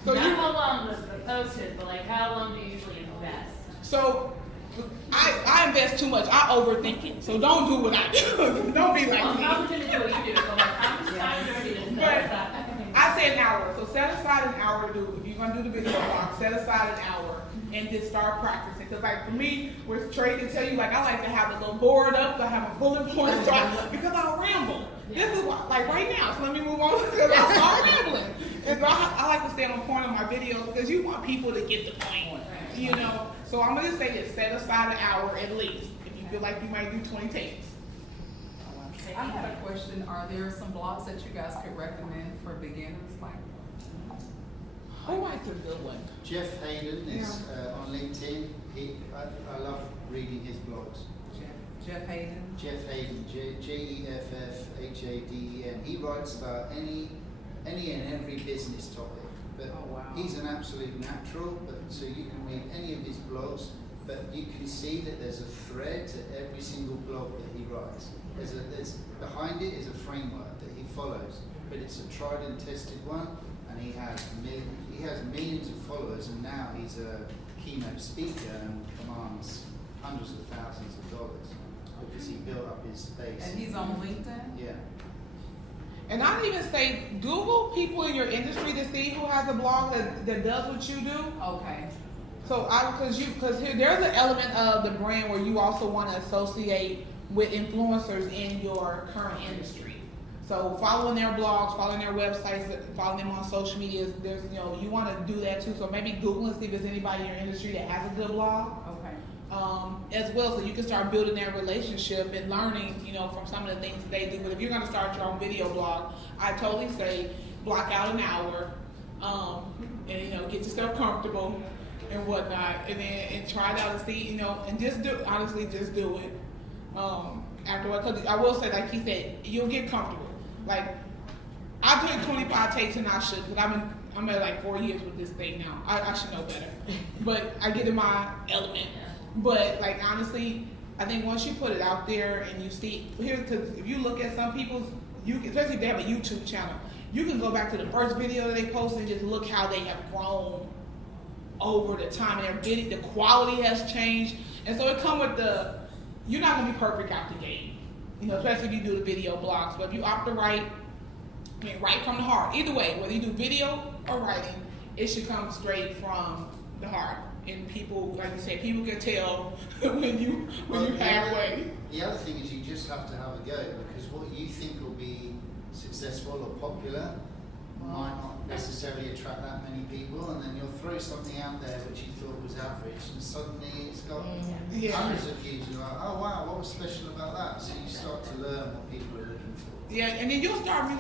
So Not how long the post is, but like how long do you usually invest? So I invest too much. I overthink it. So don't do what I do. Don't be like me. How much do what you do? So like how much time do you need to set aside? I say an hour. So set aside an hour to do. If you're gonna do the video blog, set aside an hour and just start practicing. Cause like for me, with Trey can tell you, like I like to have a little board up. I have a bullet point because I'll ramble. This is what, like right now. So let me move on because I start rambling. And so I like to stay on point on my videos because you want people to get the point. You know. So I'm gonna say this: set aside an hour at least. If you feel like you might do 20 takes. I had a question. Are there some blogs that you guys could recommend for beginners? Like, Oh, that's a good one. Jeff Hayden is on LinkedIn. I love reading his blogs. Jeff Hayden? Jeff Hayden, Jeffhaden. He writes about any and every business topic. But he's an absolute natural, so you can read any of his blogs, but you can see that there's a thread to every single blog that he writes. Behind it is a framework that he follows, but it's a tried and tested one, and he has millions of followers, and now he's a keynote speaker and commands hundreds of thousands of dollars because he built up his base. And he's on LinkedIn? Yeah. And I'd even say Google people in your industry to see who has a blog that does what you do. Okay. So because here there's an element of the brand where you also want to associate with influencers in your current industry. So following their blogs, following their websites, following them on social media, there's you want to do that too. So maybe Google and see if there's anybody in your industry that has a good blog. Okay. As well, so you can start building that relationship and learning, from some of the things that they do. But if you're going to start your own video blog, I totally say block out an hour, and get yourself comfortable and whatnot, and try it out and see, and just do it. Afterward, because I will say, like he said, you'll get comfortable. Like I do 25 takes and I should, because I'm at like 4 years with this thing now. I should know better, but I get in my element. But like honestly, I think once you put it out there and you see because if you look at some people's, especially if they have a YouTube channel, you can go back to the first video that they posted and just look how they have grown over the time, and the quality has changed, and so it comes with you're not gonna be perfect out the gate, especially if you do the video blogs. But if you opt to write from the heart, either way, whether you do video or writing, it should come straight from the heart. And people, like you say, people can tell when you halfway. The other thing is you just have to have a go, because what you think will be successful or popular might not necessarily attract that many people, and then you'll throw something out there which you thought was average, and suddenly it's got hundreds of views. You're like, oh wow, what was special about that? So you start to learn what people are looking for. Yeah, and then you'll start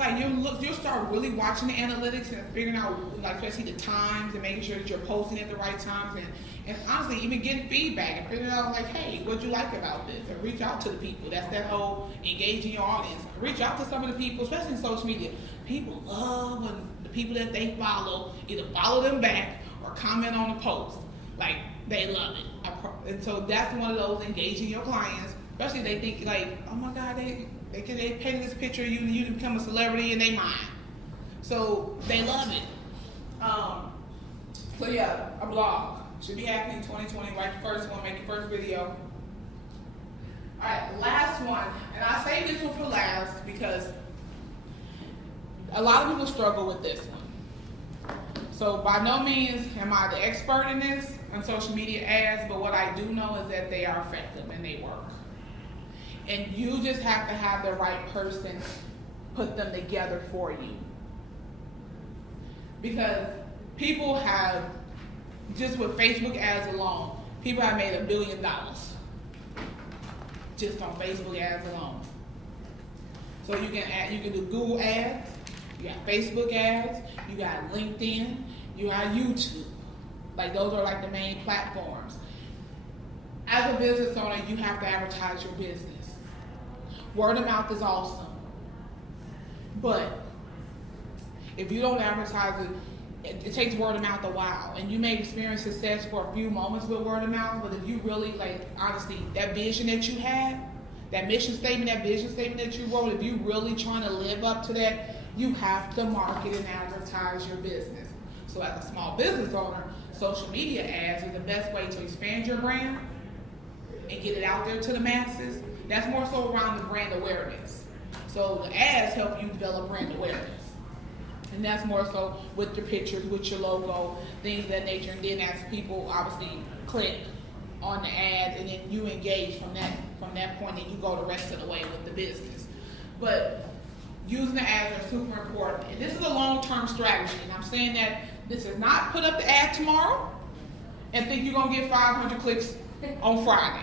you'll start really watching the analytics and figuring out, like, especially the times and making sure that you're posting at the right times, and honestly even getting feedback and figuring out, like, hey, what'd you like about this? And reach out to the people. That's that whole engaging your audience. Reach out to some of the people, especially in social media. People love when the people that they follow either follow them back or comment on the post. Like, they love it. And so that's one of those engaging your clients, especially they think like, oh my God, they painted this picture of you and you become a celebrity in their mind. So they love it. So yeah, a blog. Should be happening in 2020. Write your first one, make your first video. Alright, last one. And I say this one for last because a lot of people struggle with this one. So by no means am I the expert in this on social media ads, but what I do know is that they are effective and they work. And you just have to have the right person put them together for you. Because people have, just with Facebook ads alone, people have made $1 billion just on Facebook ads alone. So you can do Google ads, you got Facebook ads, you got LinkedIn, you got YouTube. Like those are like the main platforms. As a business owner, you have to advertise your business. Word of mouth is awesome. But if you don't advertise it, it takes word of mouth a while. And you may experience success for a few moments with word of mouth, but if you really, like, honestly, that vision that you had, that mission statement, that vision statement that you wrote, if you really trying to live up to that, you have to market and advertise your business. So as a small business owner, social media ads is the best way to expand your brand and get it out there to the masses. That's more so around the brand awareness. So the ads help you develop brand awareness. And that's more so with your pictures, with your logo, things of that nature. And then as people obviously click on the ad, and then you engage from that point, and you go the rest of the way with the business. But using the ads are super important. And this is a long-term strategy. And I'm saying that this is not put up the ad tomorrow and think you're gonna get 500 clicks on Friday.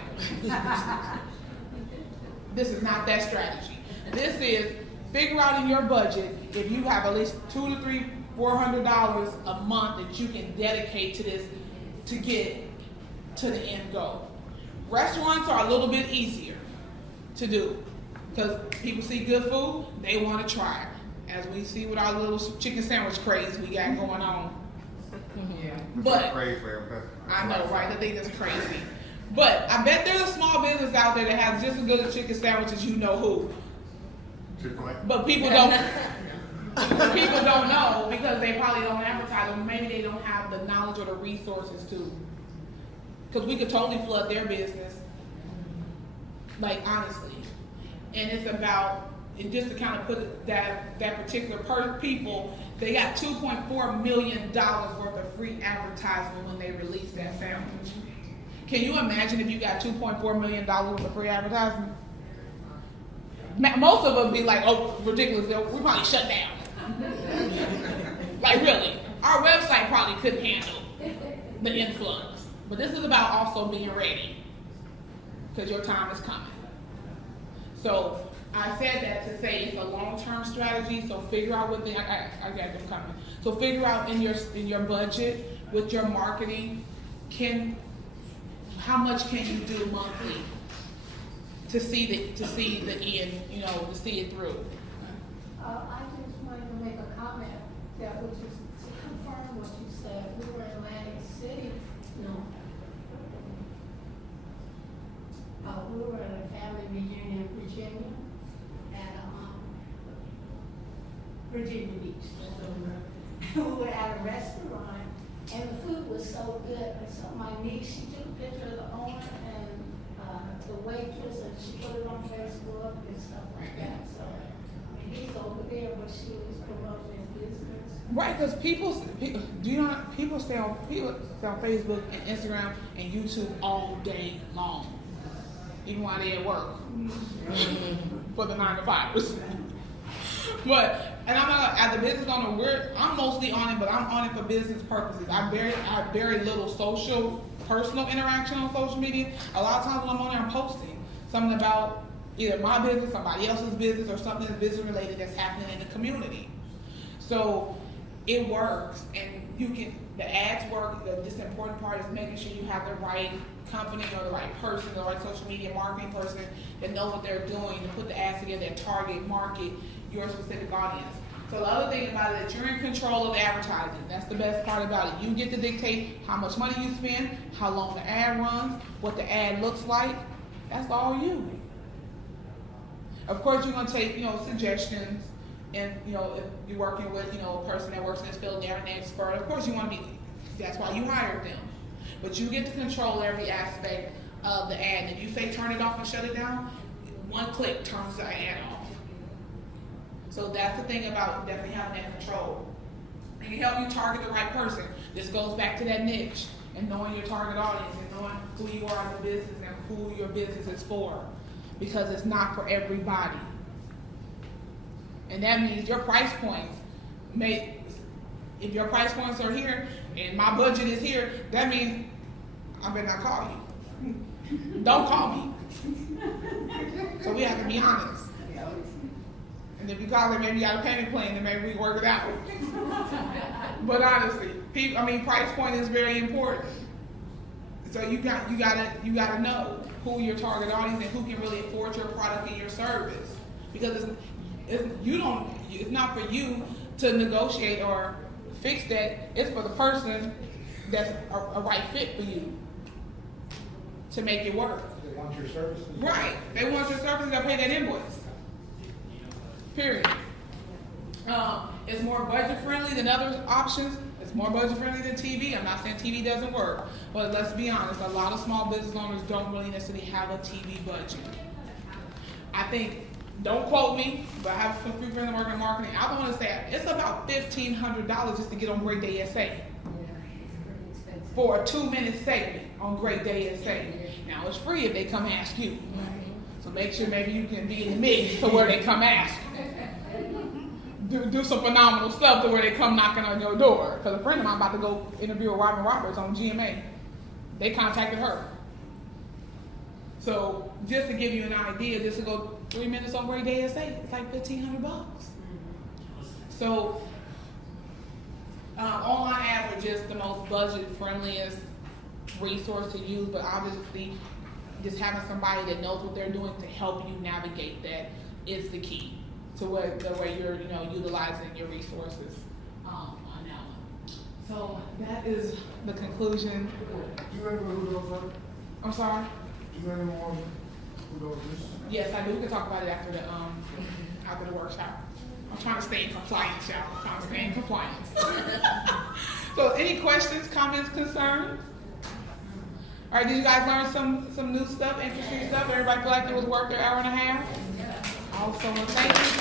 This is not that strategy. This is figure out in your budget if you have at least $200 to $400 a month that you can dedicate to this to get to the end goal. Restaurants are a little bit easier to do because people see good food, they want to try it. As we see with our little chicken sandwich craze we got going on. Yeah. But Crazy, man. I know, right? I think that's crazy. But I bet there's a small business out there that has just as good a chicken sandwich as you know who. Chick-fil-A? But people don't people don't know because they probably don't advertise or maybe they don't have the knowledge or the resources to. Because we could totally flood their business. Like honestly. And it's about, and just to kind of put that particular people, they got $2.4 million worth of free advertisement when they released that sandwich. Can you imagine if you got $2.4 million worth of free advertisement? Most of them be like, oh, ridiculous, we probably shut down. Like really, our website probably couldn't handle the influx. But this is about also being ready, because your time is coming. So I said that to say it's a long-term strategy. So figure out what I got them coming. So figure out in your budget with your marketing, how much can you do monthly to see the end, to see it through. I just wanted to make a comment that was just to confirm what you said. We were in Atlantic City, we were at a family reunion in Virginia at Virginia Beach. We were at a restaurant and the food was so good. And so my niece, she took a picture of the owner and the waitress, and she put it on Facebook and stuff like that. So he's over there, but she was promoting his business. Right, because people stay on Facebook and Instagram and YouTube all day long, even while they at work for the 9 to 5s. But as a business owner, I'm mostly on it, but I'm on it for business purposes. I have very little personal interaction on social media. A lot of times when I'm on there, I'm posting something about either my business, somebody else's business, or something that's business related that's happening in the community. So it works, and the ads work. The important part is making sure you have the right company or the right person, the right social media marketing person that know what they're doing to put the ads together that target market your specific audience. So the other thing about it is you're in control of the advertising. That's the best part about it. You get to dictate how much money you spend, how long the ad runs, what the ad looks like. That's all you. Of course, you're gonna take suggestions, and if you're working with a person that works in this field, they're an expert. Of course, you want to be. That's why you hired them. But you get to control every aspect of the ad. If you say turn it off and shut it down, one click turns the ad off. So that's the thing about definitely having that control. It can help you target the right person. This goes back to that niche and knowing your target audience and knowing who you are as a business and who your business is for. because it's not for everybody. And that means your price points if your price points are here and my budget is here, that means I better not call you. Don't call me. So we have to be honest. And if you call it, maybe you got a payment plan, then maybe we work it out. But honestly, price point is very important. So you gotta know who your target audience and who can really afford your product and your service. Because it's not for you to negotiate or fix that. It's for the person that's a right fit for you to make it work. They want your services. Right. They want your service, they'll pay that invoice. Period. It's more budget friendly than other options. It's more budget friendly than TV. I'm not saying TV doesn't work, but let's be honest, a lot of small business owners don't really necessarily have a TV budget. I think, don't quote me, but I have some free friends working in marketing. I want to say it's about $1,500 just to get on Great Day SA. For a 2-minute segment on Great Day SA. Now it's free if they come ask you. So make sure maybe you can be in the mix to where they come ask. Do some phenomenal stuff to where they come knocking on your door. Because a friend of mine about to go interview with Robin Roberts on GMA. They contacted her. So just to give you an idea, just to go 3 minutes on Great Day SA, it's like $1,500. So online ads are just the most budget friendliest resource to use, but obviously just having somebody that knows what they're doing to help you navigate that is the key to the way you're utilizing your resources on that one. So that is the conclusion. Do you remember who those are? I'm sorry? Do you remember who those is? Yes, I do. We can talk about it after the workshop. I'm trying to stay in compliance, y'all. I'm trying to stay in compliance. So any questions, comments, concerns? All right, did you guys learn some new stuff, interesting stuff? Everybody feel like it was worth their hour and a half? Awesome. Well, thank you